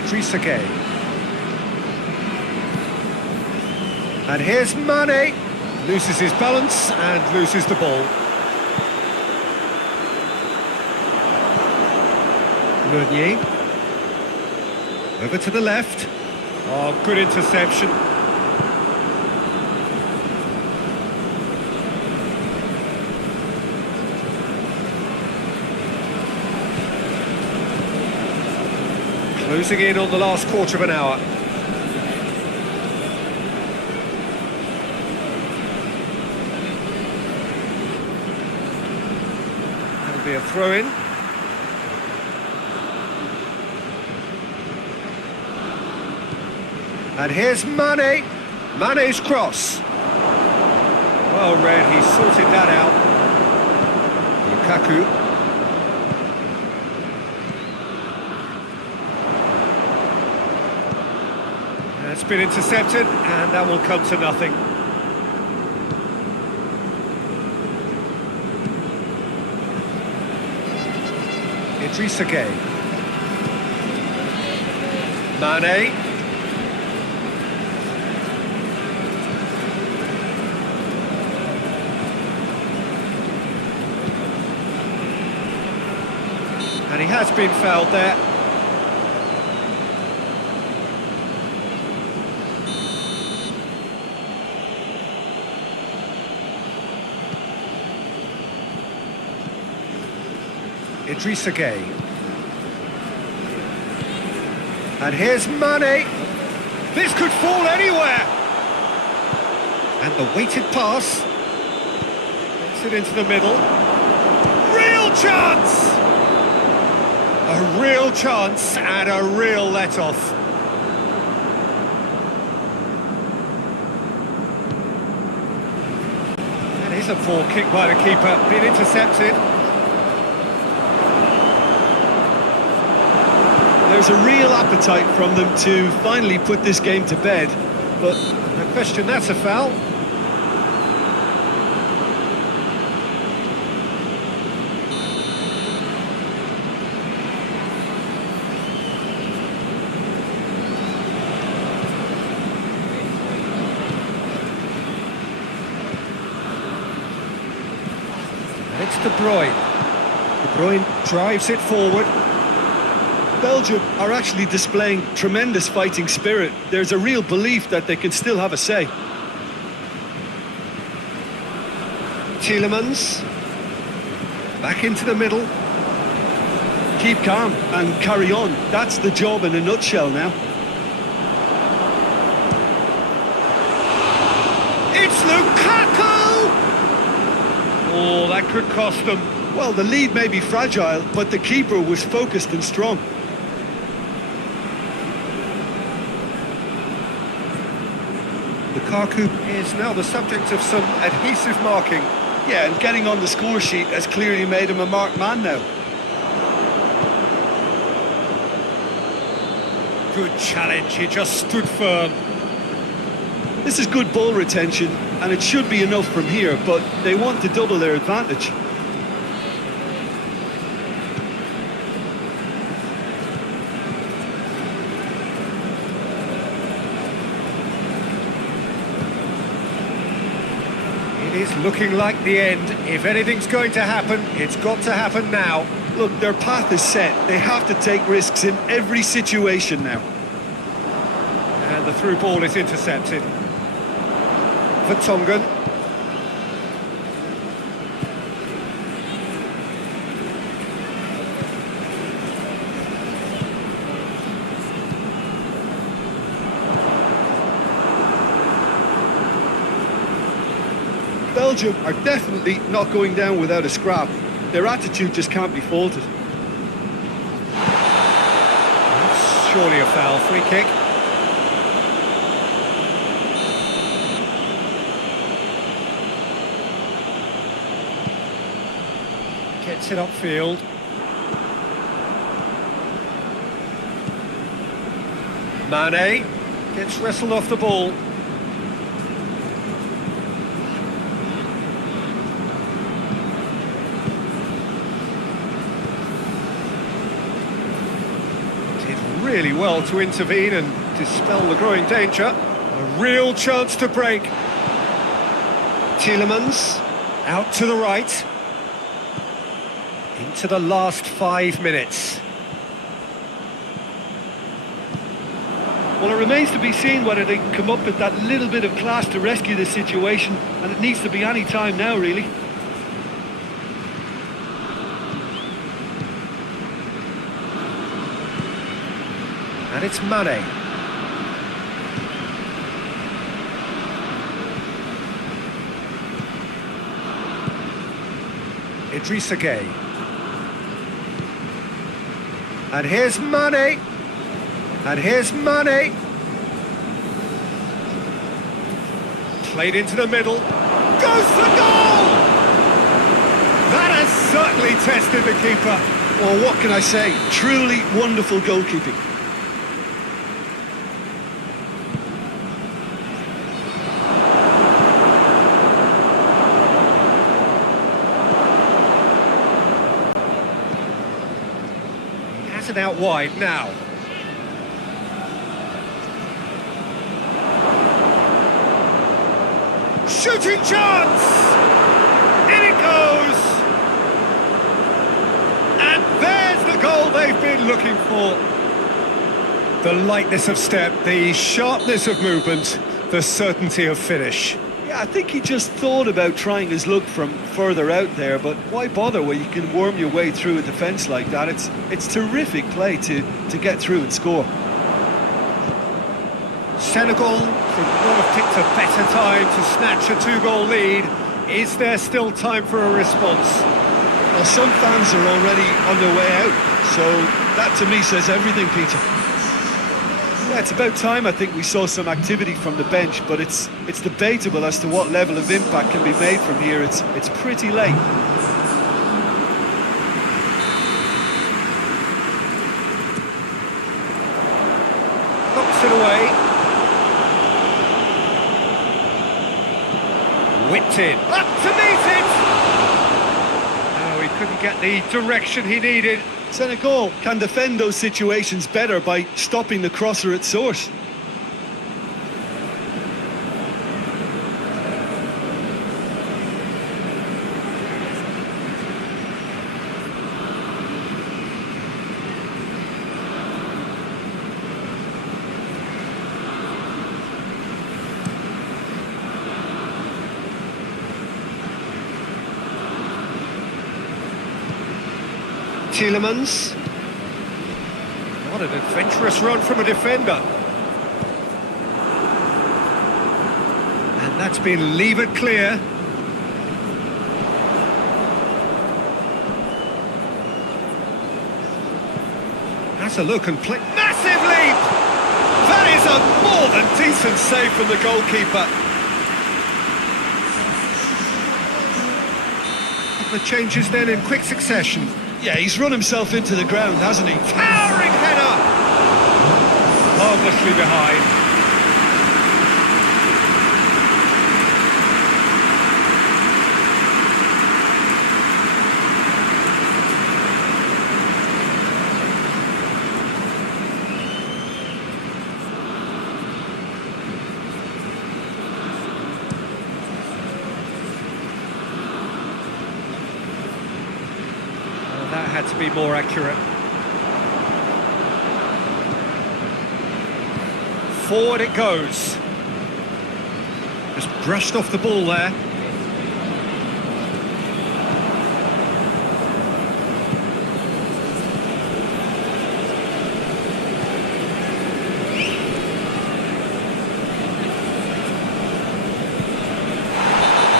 Idrissa Gueye. And here's Mané. Loses his balance and loses the ball. Bruyne. Over to the left. Oh, good interception. Closing in on the last quarter of an hour. That'll be a throw-in. And here's Mané. Mané's cross. Well read, he sorted that out. Lukaku. It's been intercepted, and that will come to nothing. Idrissa Gueye. Mané. And he has been fouled there. Idrissa Gueye. And here's Mané. This could fall anywhere. And the weighted pass. Gets it into the middle. Real chance! A real chance and a real let-off. And here's a poor kick by the keeper, being intercepted. There's a real appetite from them to finally put this game to bed, but no question that's a foul. It's De Bruyne. De Bruyne drives it forward. Belgium are actually displaying tremendous fighting spirit. There's a real belief that they can still have a say. Tielemans. Back into the middle. Keep calm and carry on. That's the job in a nutshell now. It's Lukaku! Oh, that could cost them. Well, the lead may be fragile, but the keeper was focused and strong. Lukaku is now the subject of some adhesive marking. Yeah, and getting on the score sheet has clearly made him a marked man now. Good challenge, he just stood firm. This is good ball retention, and it should be enough from here, but they want to double their advantage. It is looking like the end. If anything's going to happen, it's got to happen now. Look, their path is set. They have to take risks in every situation now. And the through ball is intercepted. Vertonghen. Belgium are definitely not going down without a scrap. Their attitude just can't be faulted. That's surely a foul. Free kick. Gets it upfield. Mané gets wrestled off the ball. Did really well to intervene and dispel the growing danger. A real chance to break. Tielemans out to the right. Into the last 5 minutes. Well, it remains to be seen whether they can come up with that little bit of class to rescue the situation, and it needs to be any time now, really. And it's Mané. Idrissa Gueye. And here's Mané. And here's Mané. Played into the middle. Goes for goal! That has certainly tested the keeper. Well, what can I say? Truly wonderful goalkeeping. It out wide now. Shooting chance! In it goes! And there's the goal they've been looking for. The lightness of step, the sharpness of movement, the certainty of finish. Yeah, I think he just thought about trying his luck from further out there, but why bother when you can worm your way through a defence like that? It's terrific play to get through and score. Senegal could not have picked a better time to snatch a 2-goal lead. Is there still time for a response? Well, some fans are already on their way out, so that to me says everything, Peter. Yeah, it's about time I think we saw some activity from the bench, but it's debatable as to what level of impact can be made from here. It's pretty late. Knocks it away. Whipped in. Up to meet it! Oh, he couldn't get the direction he needed. Senegal can defend those situations better by stopping the crosser at source. Tielemans. What an adventurous run from a defender. And that's been levered clear. That's a look and play. Massive leap! That is a more than decent save from the goalkeeper. The changes then in quick succession. Yeah, he's run himself into the ground, hasn't he? Towering header! Harmlessly behind. That had to be more accurate. Forward it goes. Just brushed off the ball there.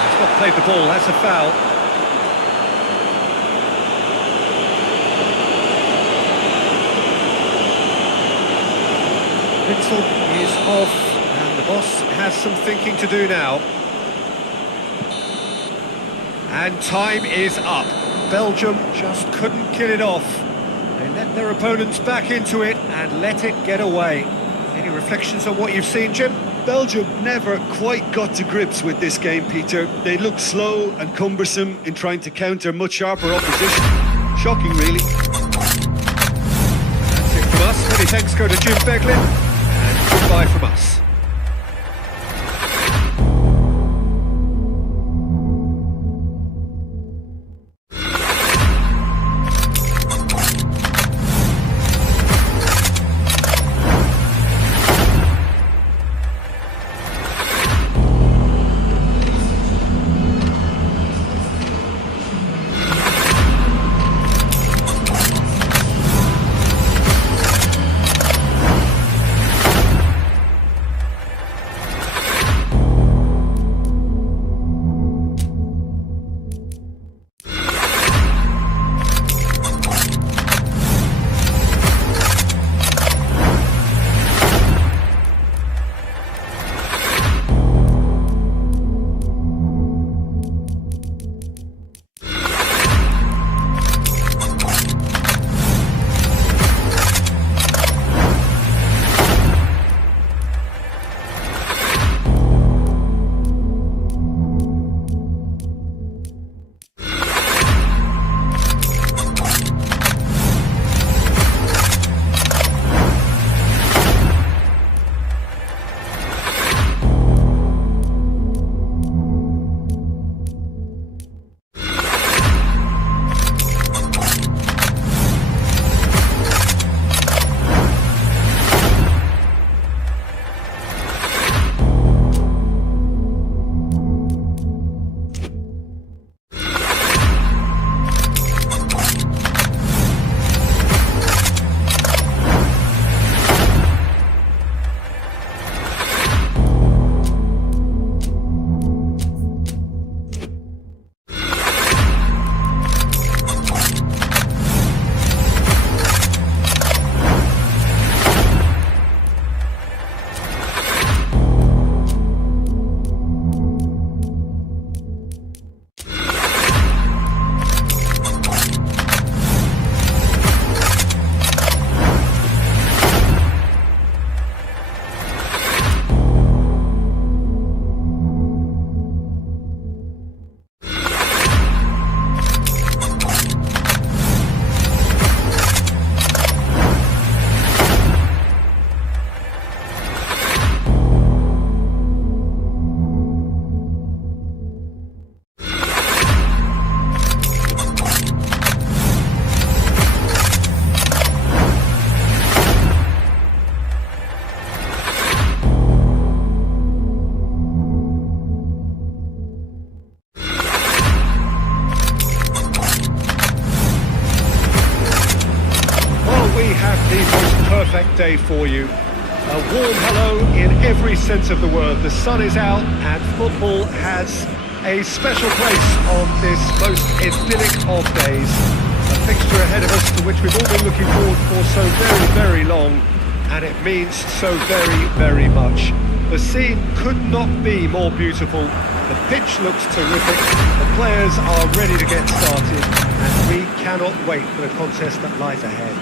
He's not played the ball, that's a foul. Is off, and the boss has some thinking to do now. And time is up. Belgium just couldn't kill it off. They let their opponents back into it and let it get away. Any reflections on what you've seen, Jim? Belgium never quite got to grips with this game, Peter. They looked slow and cumbersome in trying to counter much sharper opposition. Shocking, really. That's it from us. Many thanks go to Jim Beglin. Goodbye from us. the most perfect day for you. A warm hello in every sense of the word. The sun is out and football has a special place on this most idyllic of days. A fixture ahead of us to which we've all been looking forward for so very, very long, and it means so very, very much. The scene could not be more beautiful. The pitch looks terrific. The players are ready to get started, and we cannot wait for the contest that lies ahead.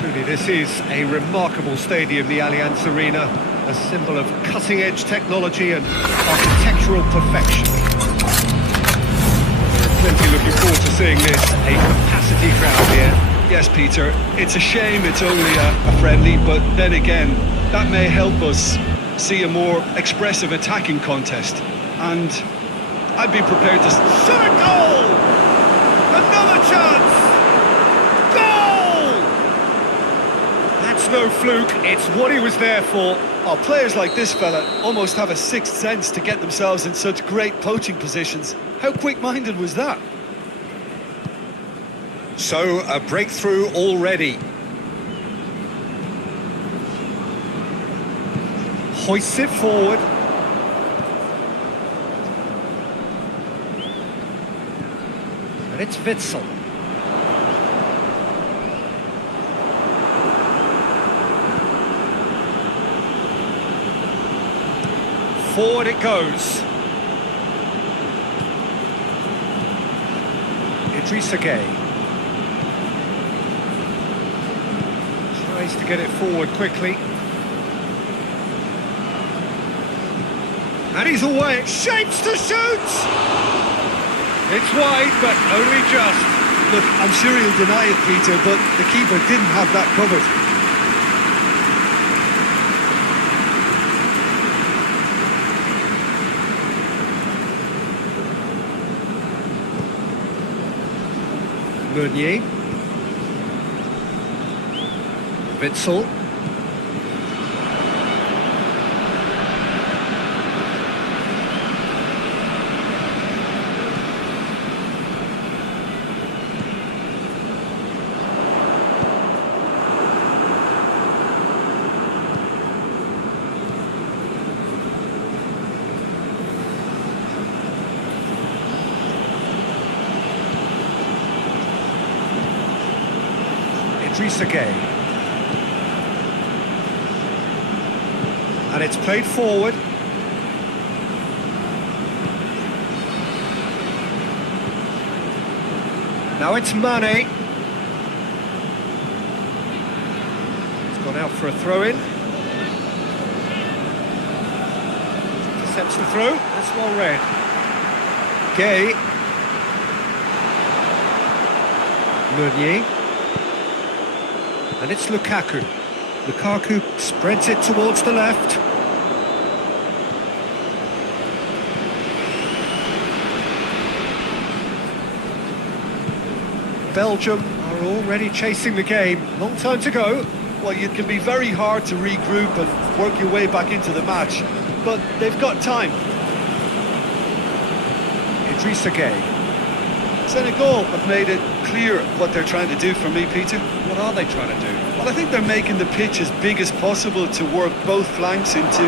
Truly, this is a remarkable stadium, the Allianz Arena, a symbol of cutting-edge technology and architectural perfection. We're plenty looking forward to seeing this, a capacity crowd here. Yes, Peter, it's a shame it's only a friendly, but then again, that may help us see a more expressive attacking contest. And I'd be prepared to... Senegal! Another chance! Goal! That's no fluke, it's what he was there for. Oh, players like this fella almost have a sixth sense to get themselves in such great poaching positions. How quick-minded was that? So, a breakthrough already. Hoists it forward. And it's Witsel. Forward it goes. Idrissa Gueye. Tries to get it forward quickly. And he's away. Shapes to shoot! It's wide, but only just. Look, I'm sure he'll deny it, Peter, but the keeper didn't have that covered. Meunier. Witsel. Idrissa Gueye. And it's played forward. Now it's Mané. It's gone out for a throw-in. Intercepts the throw. That's well read. Gueye. Meunier. And it's Lukaku. Lukaku spreads it towards the left. Belgium are already chasing the game. Long time to go. Well, it can be very hard to regroup and work your way back into the match, but they've got time. Idrissa Gueye. Senegal have made it clear what they're trying to do for me, Peter. What are they trying to do? Well, I think they're making the pitch as big as possible to work both flanks into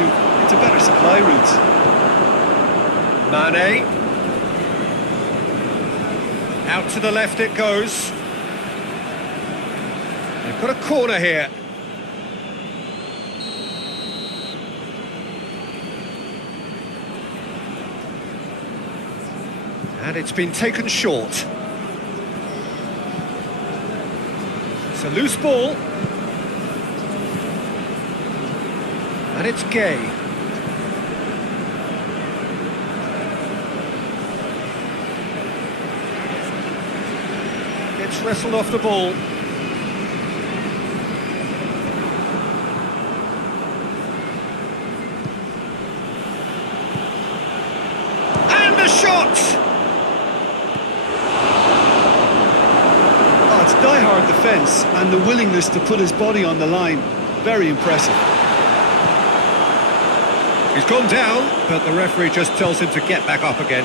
better supply routes. Mané. Out to the left it goes. They've got a corner here. And it's been taken short. It's a loose ball. And it's Gueye. Gets wrestled off the ball. And the shot! Oh, it's die-hard defence and the willingness to put his body on the line. Very impressive. He's gone down, but the referee just tells him to get back up again.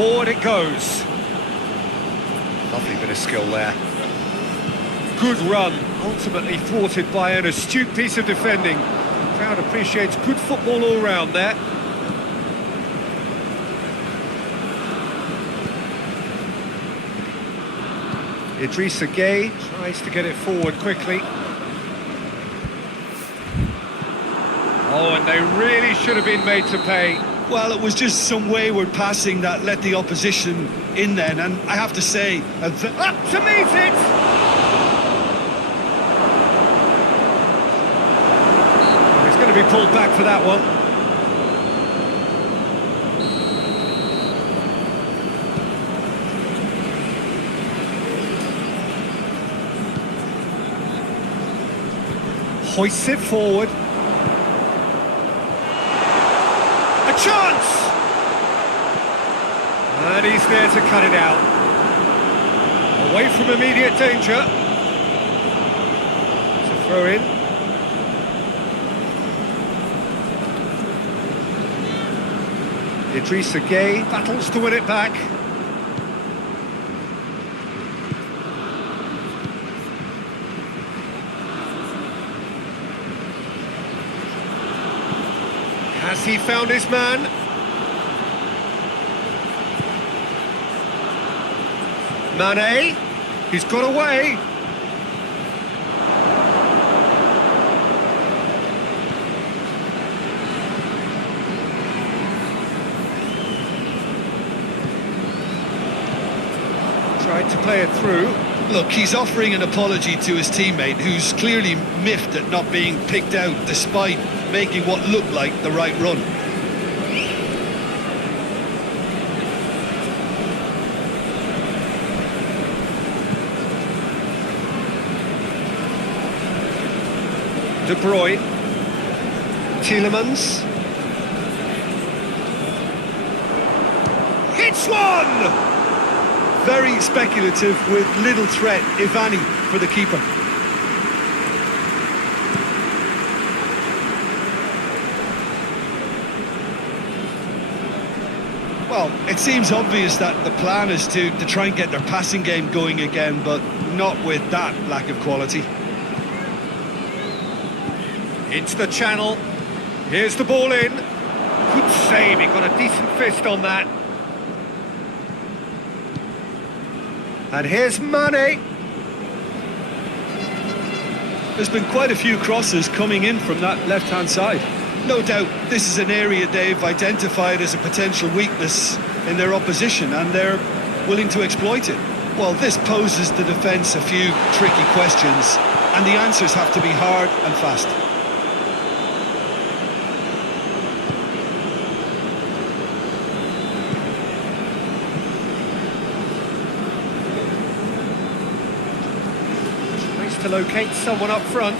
Forward it goes. Lovely bit of skill there. Good run, ultimately thwarted by an astute piece of defending. The crowd appreciates good football all round there. Idrissa Gueye tries to get it forward quickly. Oh, and they really should have been made to pay. Well, it was just some wayward passing that let the opposition in then, and I have to say... Up to meet it! He's going to be pulled back for that one. Hoists it forward. A chance! And he's there to cut it out. Away from immediate danger. It's a throw in. Idrissa Gueye battles to win it back. Has he found his man? Mané, he's got away. Tried to play it through. Look, he's offering an apology to his teammate, who's clearly miffed at not being picked out despite making what looked like the right run. De Bruyne. Tielemans. Hits one! Very speculative with little threat, if any, for the keeper. Well, it seems obvious that the plan is to try and get their passing game going again, but not with that lack of quality. Into the channel. Here's the ball in. Good save, he got a decent fist on that. And here's Mané. There's been quite a few crosses coming in from that left-hand side. No doubt this is an area they've identified as a potential weakness in their opposition, and they're willing to exploit it. Well, this poses the defence a few tricky questions, and the answers have to be hard and fast. To locate someone up front.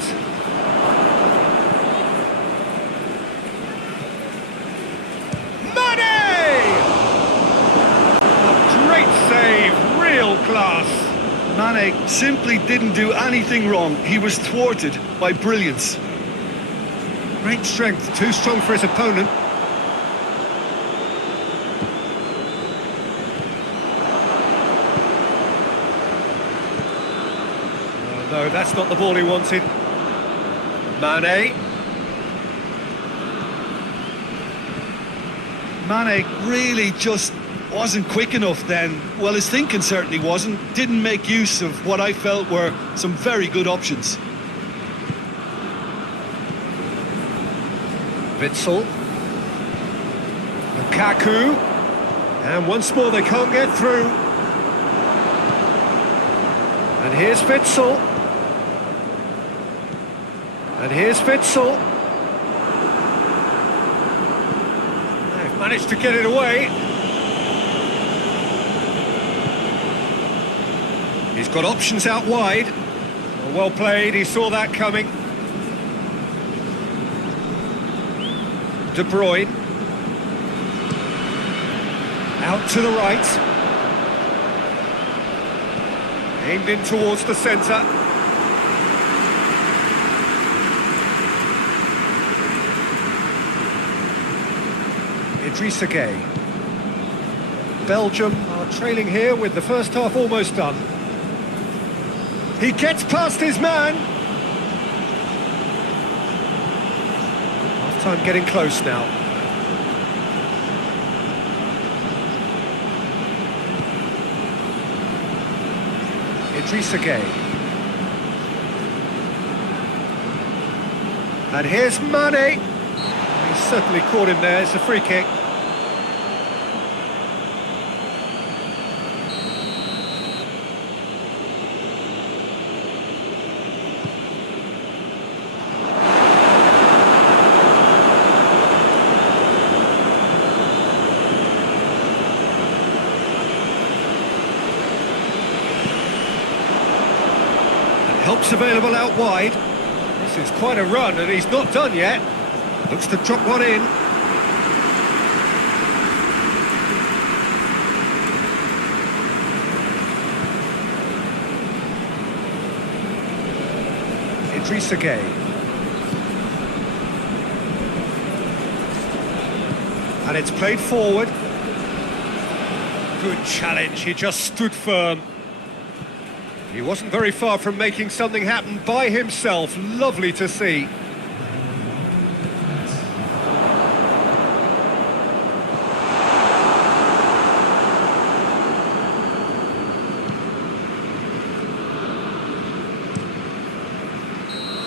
Mané! A great save, real class. Mané simply didn't do anything wrong. He was thwarted by brilliance. Great strength, too strong for his opponent. No, that's not the ball he wanted. Mané. Mané really just wasn't quick enough then. Well, his thinking certainly wasn't. Didn't make use of what I felt were some very good options. Witsel. Lukaku. And once more they can't get through. And here's Witsel. And here's Witsel. They've managed to get it away. He's got options out wide. Well played, he saw that coming. De Bruyne. Out to the right. Aimed in towards the centre. Idrissa Gueye. Belgium are trailing here with the first half almost done. He gets past his man. Half-time getting close now. Idrissa Gueye. And here's Mané. He's certainly caught him there, it's a free kick. Help's available out wide. This is quite a run and he's not done yet. Looks to drop one in. Idrissa Gueye. And it's played forward. Good challenge, he just stood firm. He wasn't very far from making something happen by himself. Lovely to see.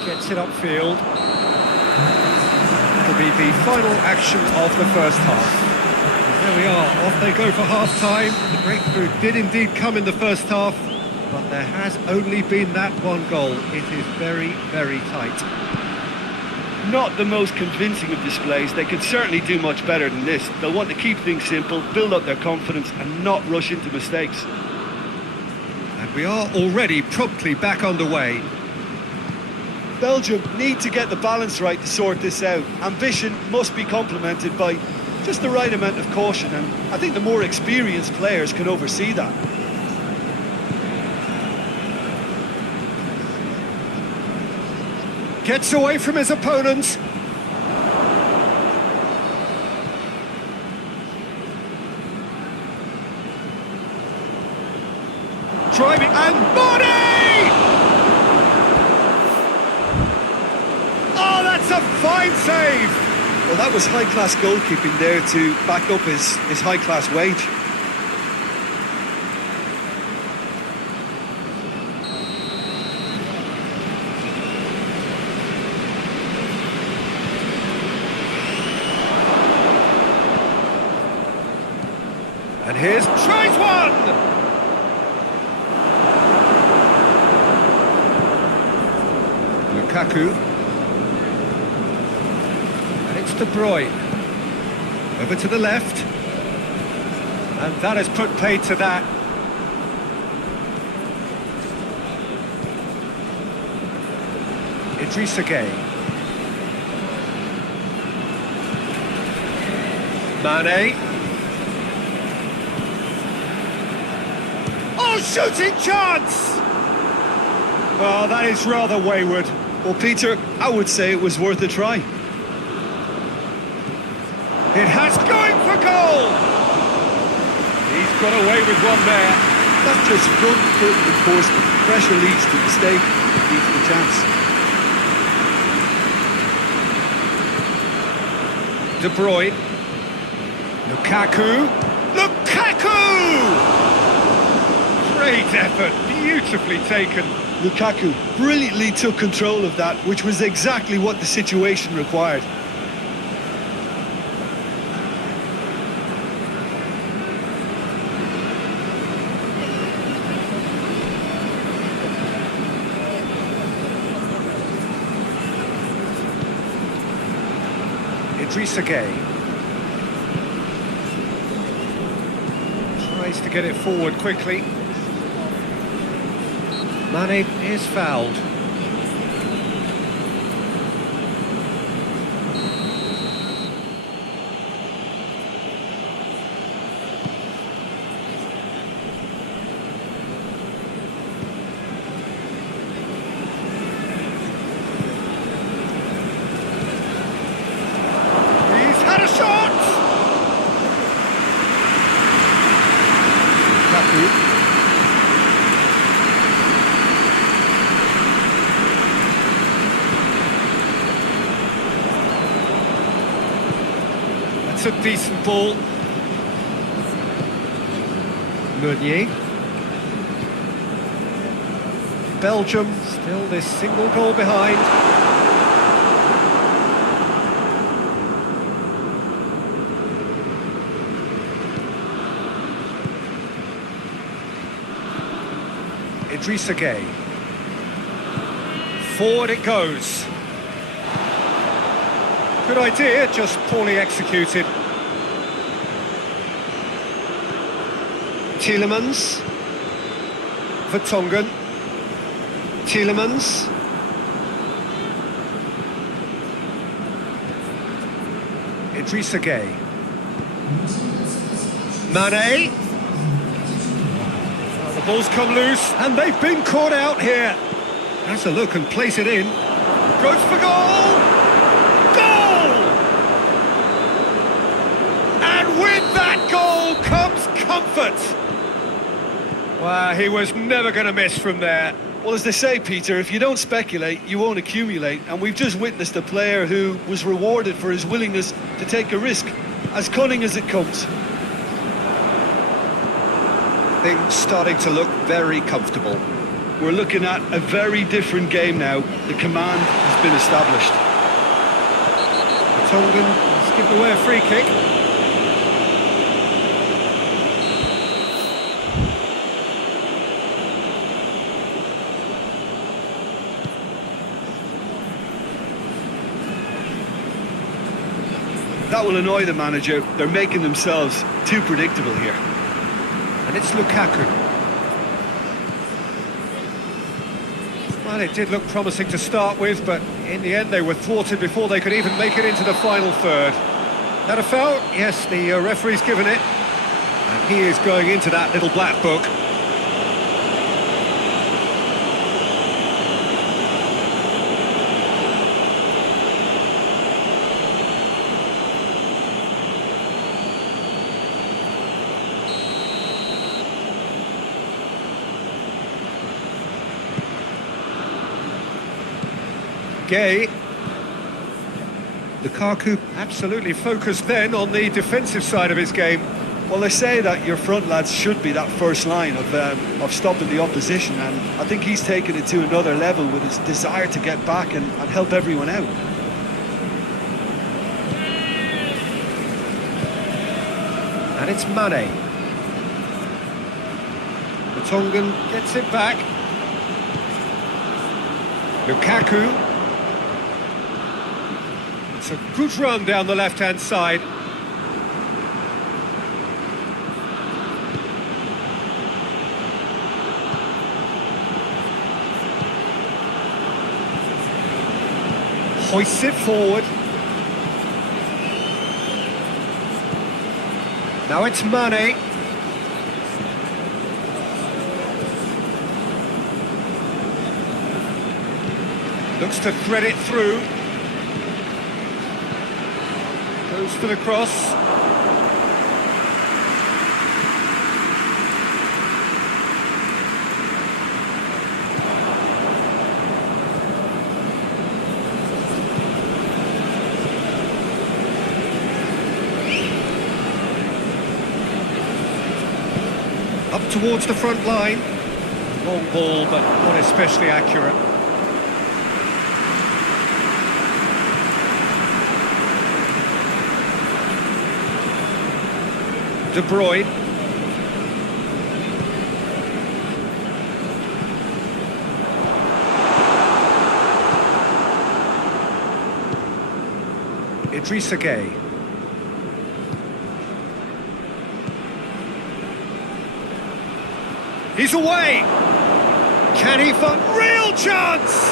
Gets it upfield. It'll be the final action of the first half. There we are, off they go for half-time. The breakthrough did indeed come in the first half, but there has only been that one goal. It is very, very tight. Not the most convincing of displays. They could certainly do much better than this. They'll want to keep things simple, build up their confidence and not rush into mistakes. And we are already promptly back underway. Belgium need to get the balance right to sort this out. Ambition must be complemented by just the right amount of caution, and I think the more experienced players can oversee that. Gets away from his opponents. Driving and Mané! Oh, that's a fine save! Well, that was high-class goalkeeping there to back up his high-class wage. And here's tries one! Lukaku. And it's to Bruyne. Over to the left. And that has put paid to that. Idrissa Gueye. Mané. Oh, shooting chance! Oh, that is rather wayward. Well, Peter, I would say it was worth a try. It has going for goal! He's got away with one there. That's just front-foot enforcement. Pressure leads to mistake, leads to chance. De Bruyne. Lukaku. Lukaku! Great effort, beautifully taken. Lukaku brilliantly took control of that, which was exactly what the situation required. Idrissa Gueye. Tries to get it forward quickly. Mané is fouled. He's had a shot! that's a decent ball. Meunier. Belgium still this single goal behind. Idrissa Gueye. Forward it goes. Good idea, just poorly executed. Tielemans. Vertonghen. Tielemans. Idrissa Gueye. Mané. Oh, the ball's come loose, and they've been caught out here. Has a look and place it in. Goes for goal! Goal! And with that goal comes comfort. Wow, he was never going to miss from there. Well, as they say, Peter, if you don't speculate, you won't accumulate. And we've just witnessed a player who was rewarded for his willingness to take a risk, as cunning as it comes. Things starting to look very comfortable. We're looking at a very different game now. The command has been established. Vertonghen has given away a free kick. That will annoy the manager. They're making themselves too predictable here. And it's Lukaku. Well, it did look promising to start with, but in the end they were thwarted before they could even make it into the final third. That a foul? Yes, the referee's given it. And he is going into that little black book. Gueye. Lukaku absolutely focused then on the defensive side of his game. Well, they say that your front lads should be that first line of stopping the opposition, and I think he's taken it to another level with his desire to get back and help everyone out. And it's Mané. Vertonghen gets it back. Lukaku. It's a good run down the left-hand side. Hoists it forward. Now it's Mané. Looks to thread it through. Goes for the cross. Up towards the front line. Long ball, but not especially accurate. Bruyne. Idrissa Gueye. He's away! Can he find real chance?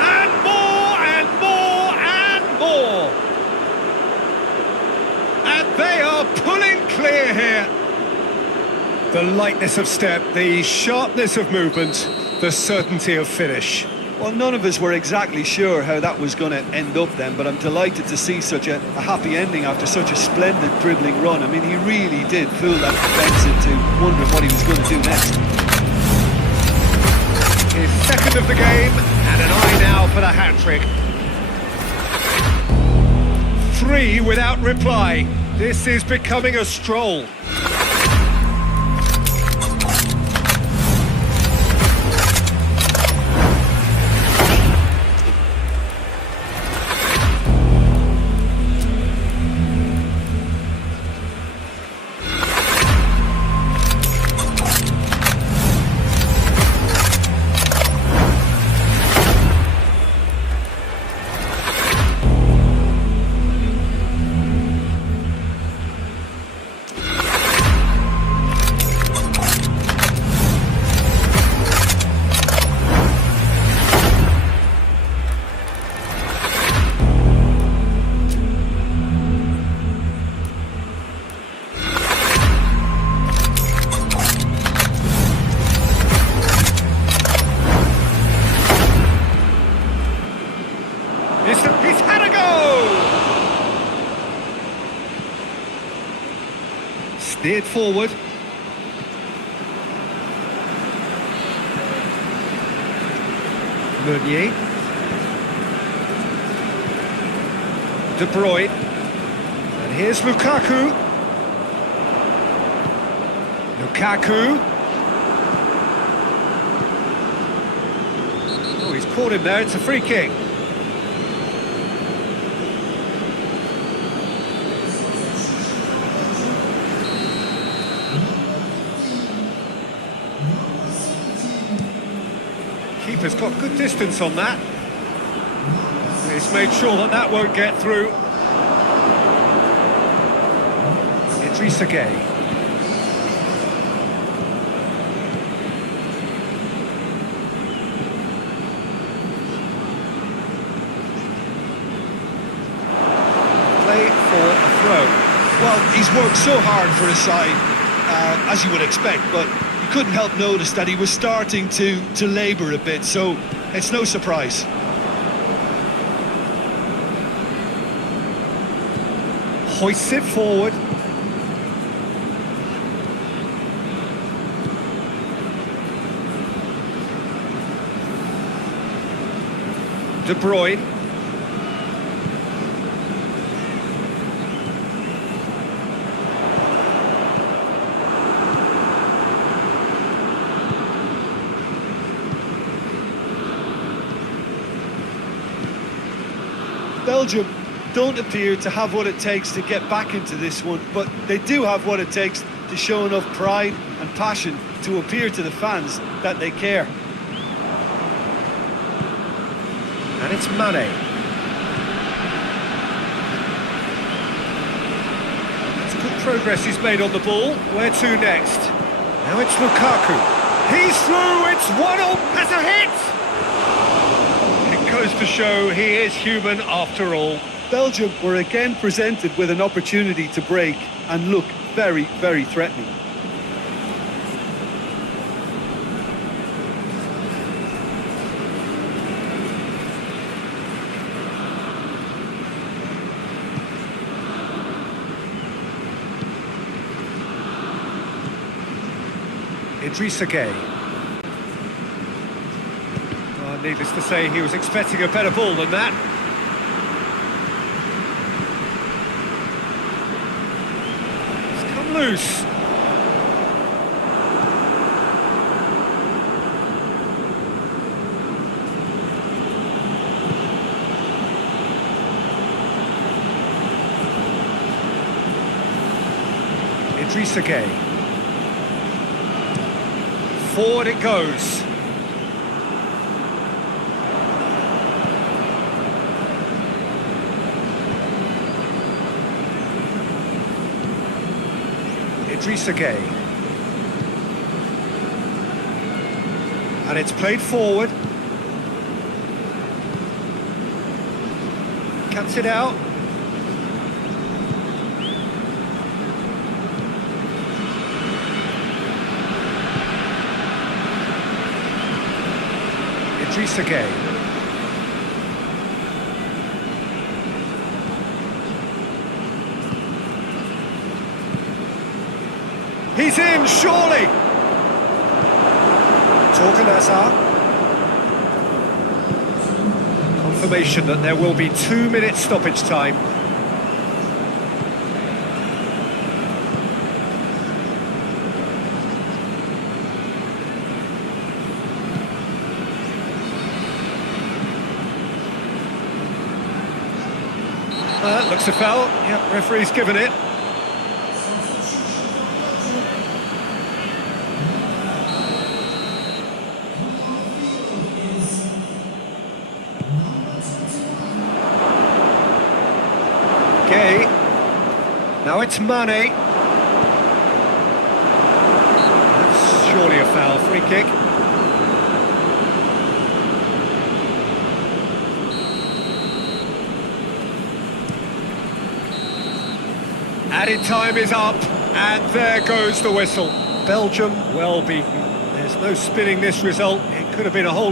And more and more and more! And they are pulling clear here. The lightness of step, the sharpness of movement, the certainty of finish. Well, none of us were exactly sure how that was going to end up then, but I'm delighted to see such a happy ending after such a splendid dribbling run. I mean, he really did fool that defence into wondering what he was going to do next. His second of the game, and an eye now for the hat-trick. 3 without reply. This is becoming a stroll. He's had a go! Steered forward. Meunier. De Bruyne. And here's Lukaku. Lukaku. Oh, he's caught him there. It's a free kick. Keeper's got good distance on that. He's made sure that that won't get through. Idrissa Gueye. Play for a throw. Well, he's worked so hard for his side, as you would expect, but you couldn't help notice that he was starting to labour a bit, so it's no surprise. Hoists it forward. De Bruyne. Belgium don't appear to have what it takes to get back into this one, but they do have what it takes to show enough pride and passion to appear to the fans that they care. And it's Mané. It's good progress he's made on the ball. Where to next? Now it's Lukaku. He's through, it's 1-0, that's a hit! It goes to show he is human after all. Belgium were again presented with an opportunity to break and look very, very threatening. Idrissa Gueye. Oh, needless to say, he was expecting a better ball than that. It's come loose. Idrissa Gueye. Forward it goes. Idrissa Gueye. And it's played forward. Cuts it out. Idrissa Gueye. He's in, surely! Torganazar. Confirmation that there will be 2 minutes stoppage time. Looks a foul. Yep, referee's given it. Okay. Now it's Mané. That's surely a foul. Free kick. Added time is up, and there goes the whistle. Belgium well beaten. There's no spinning this result. It could have been a whole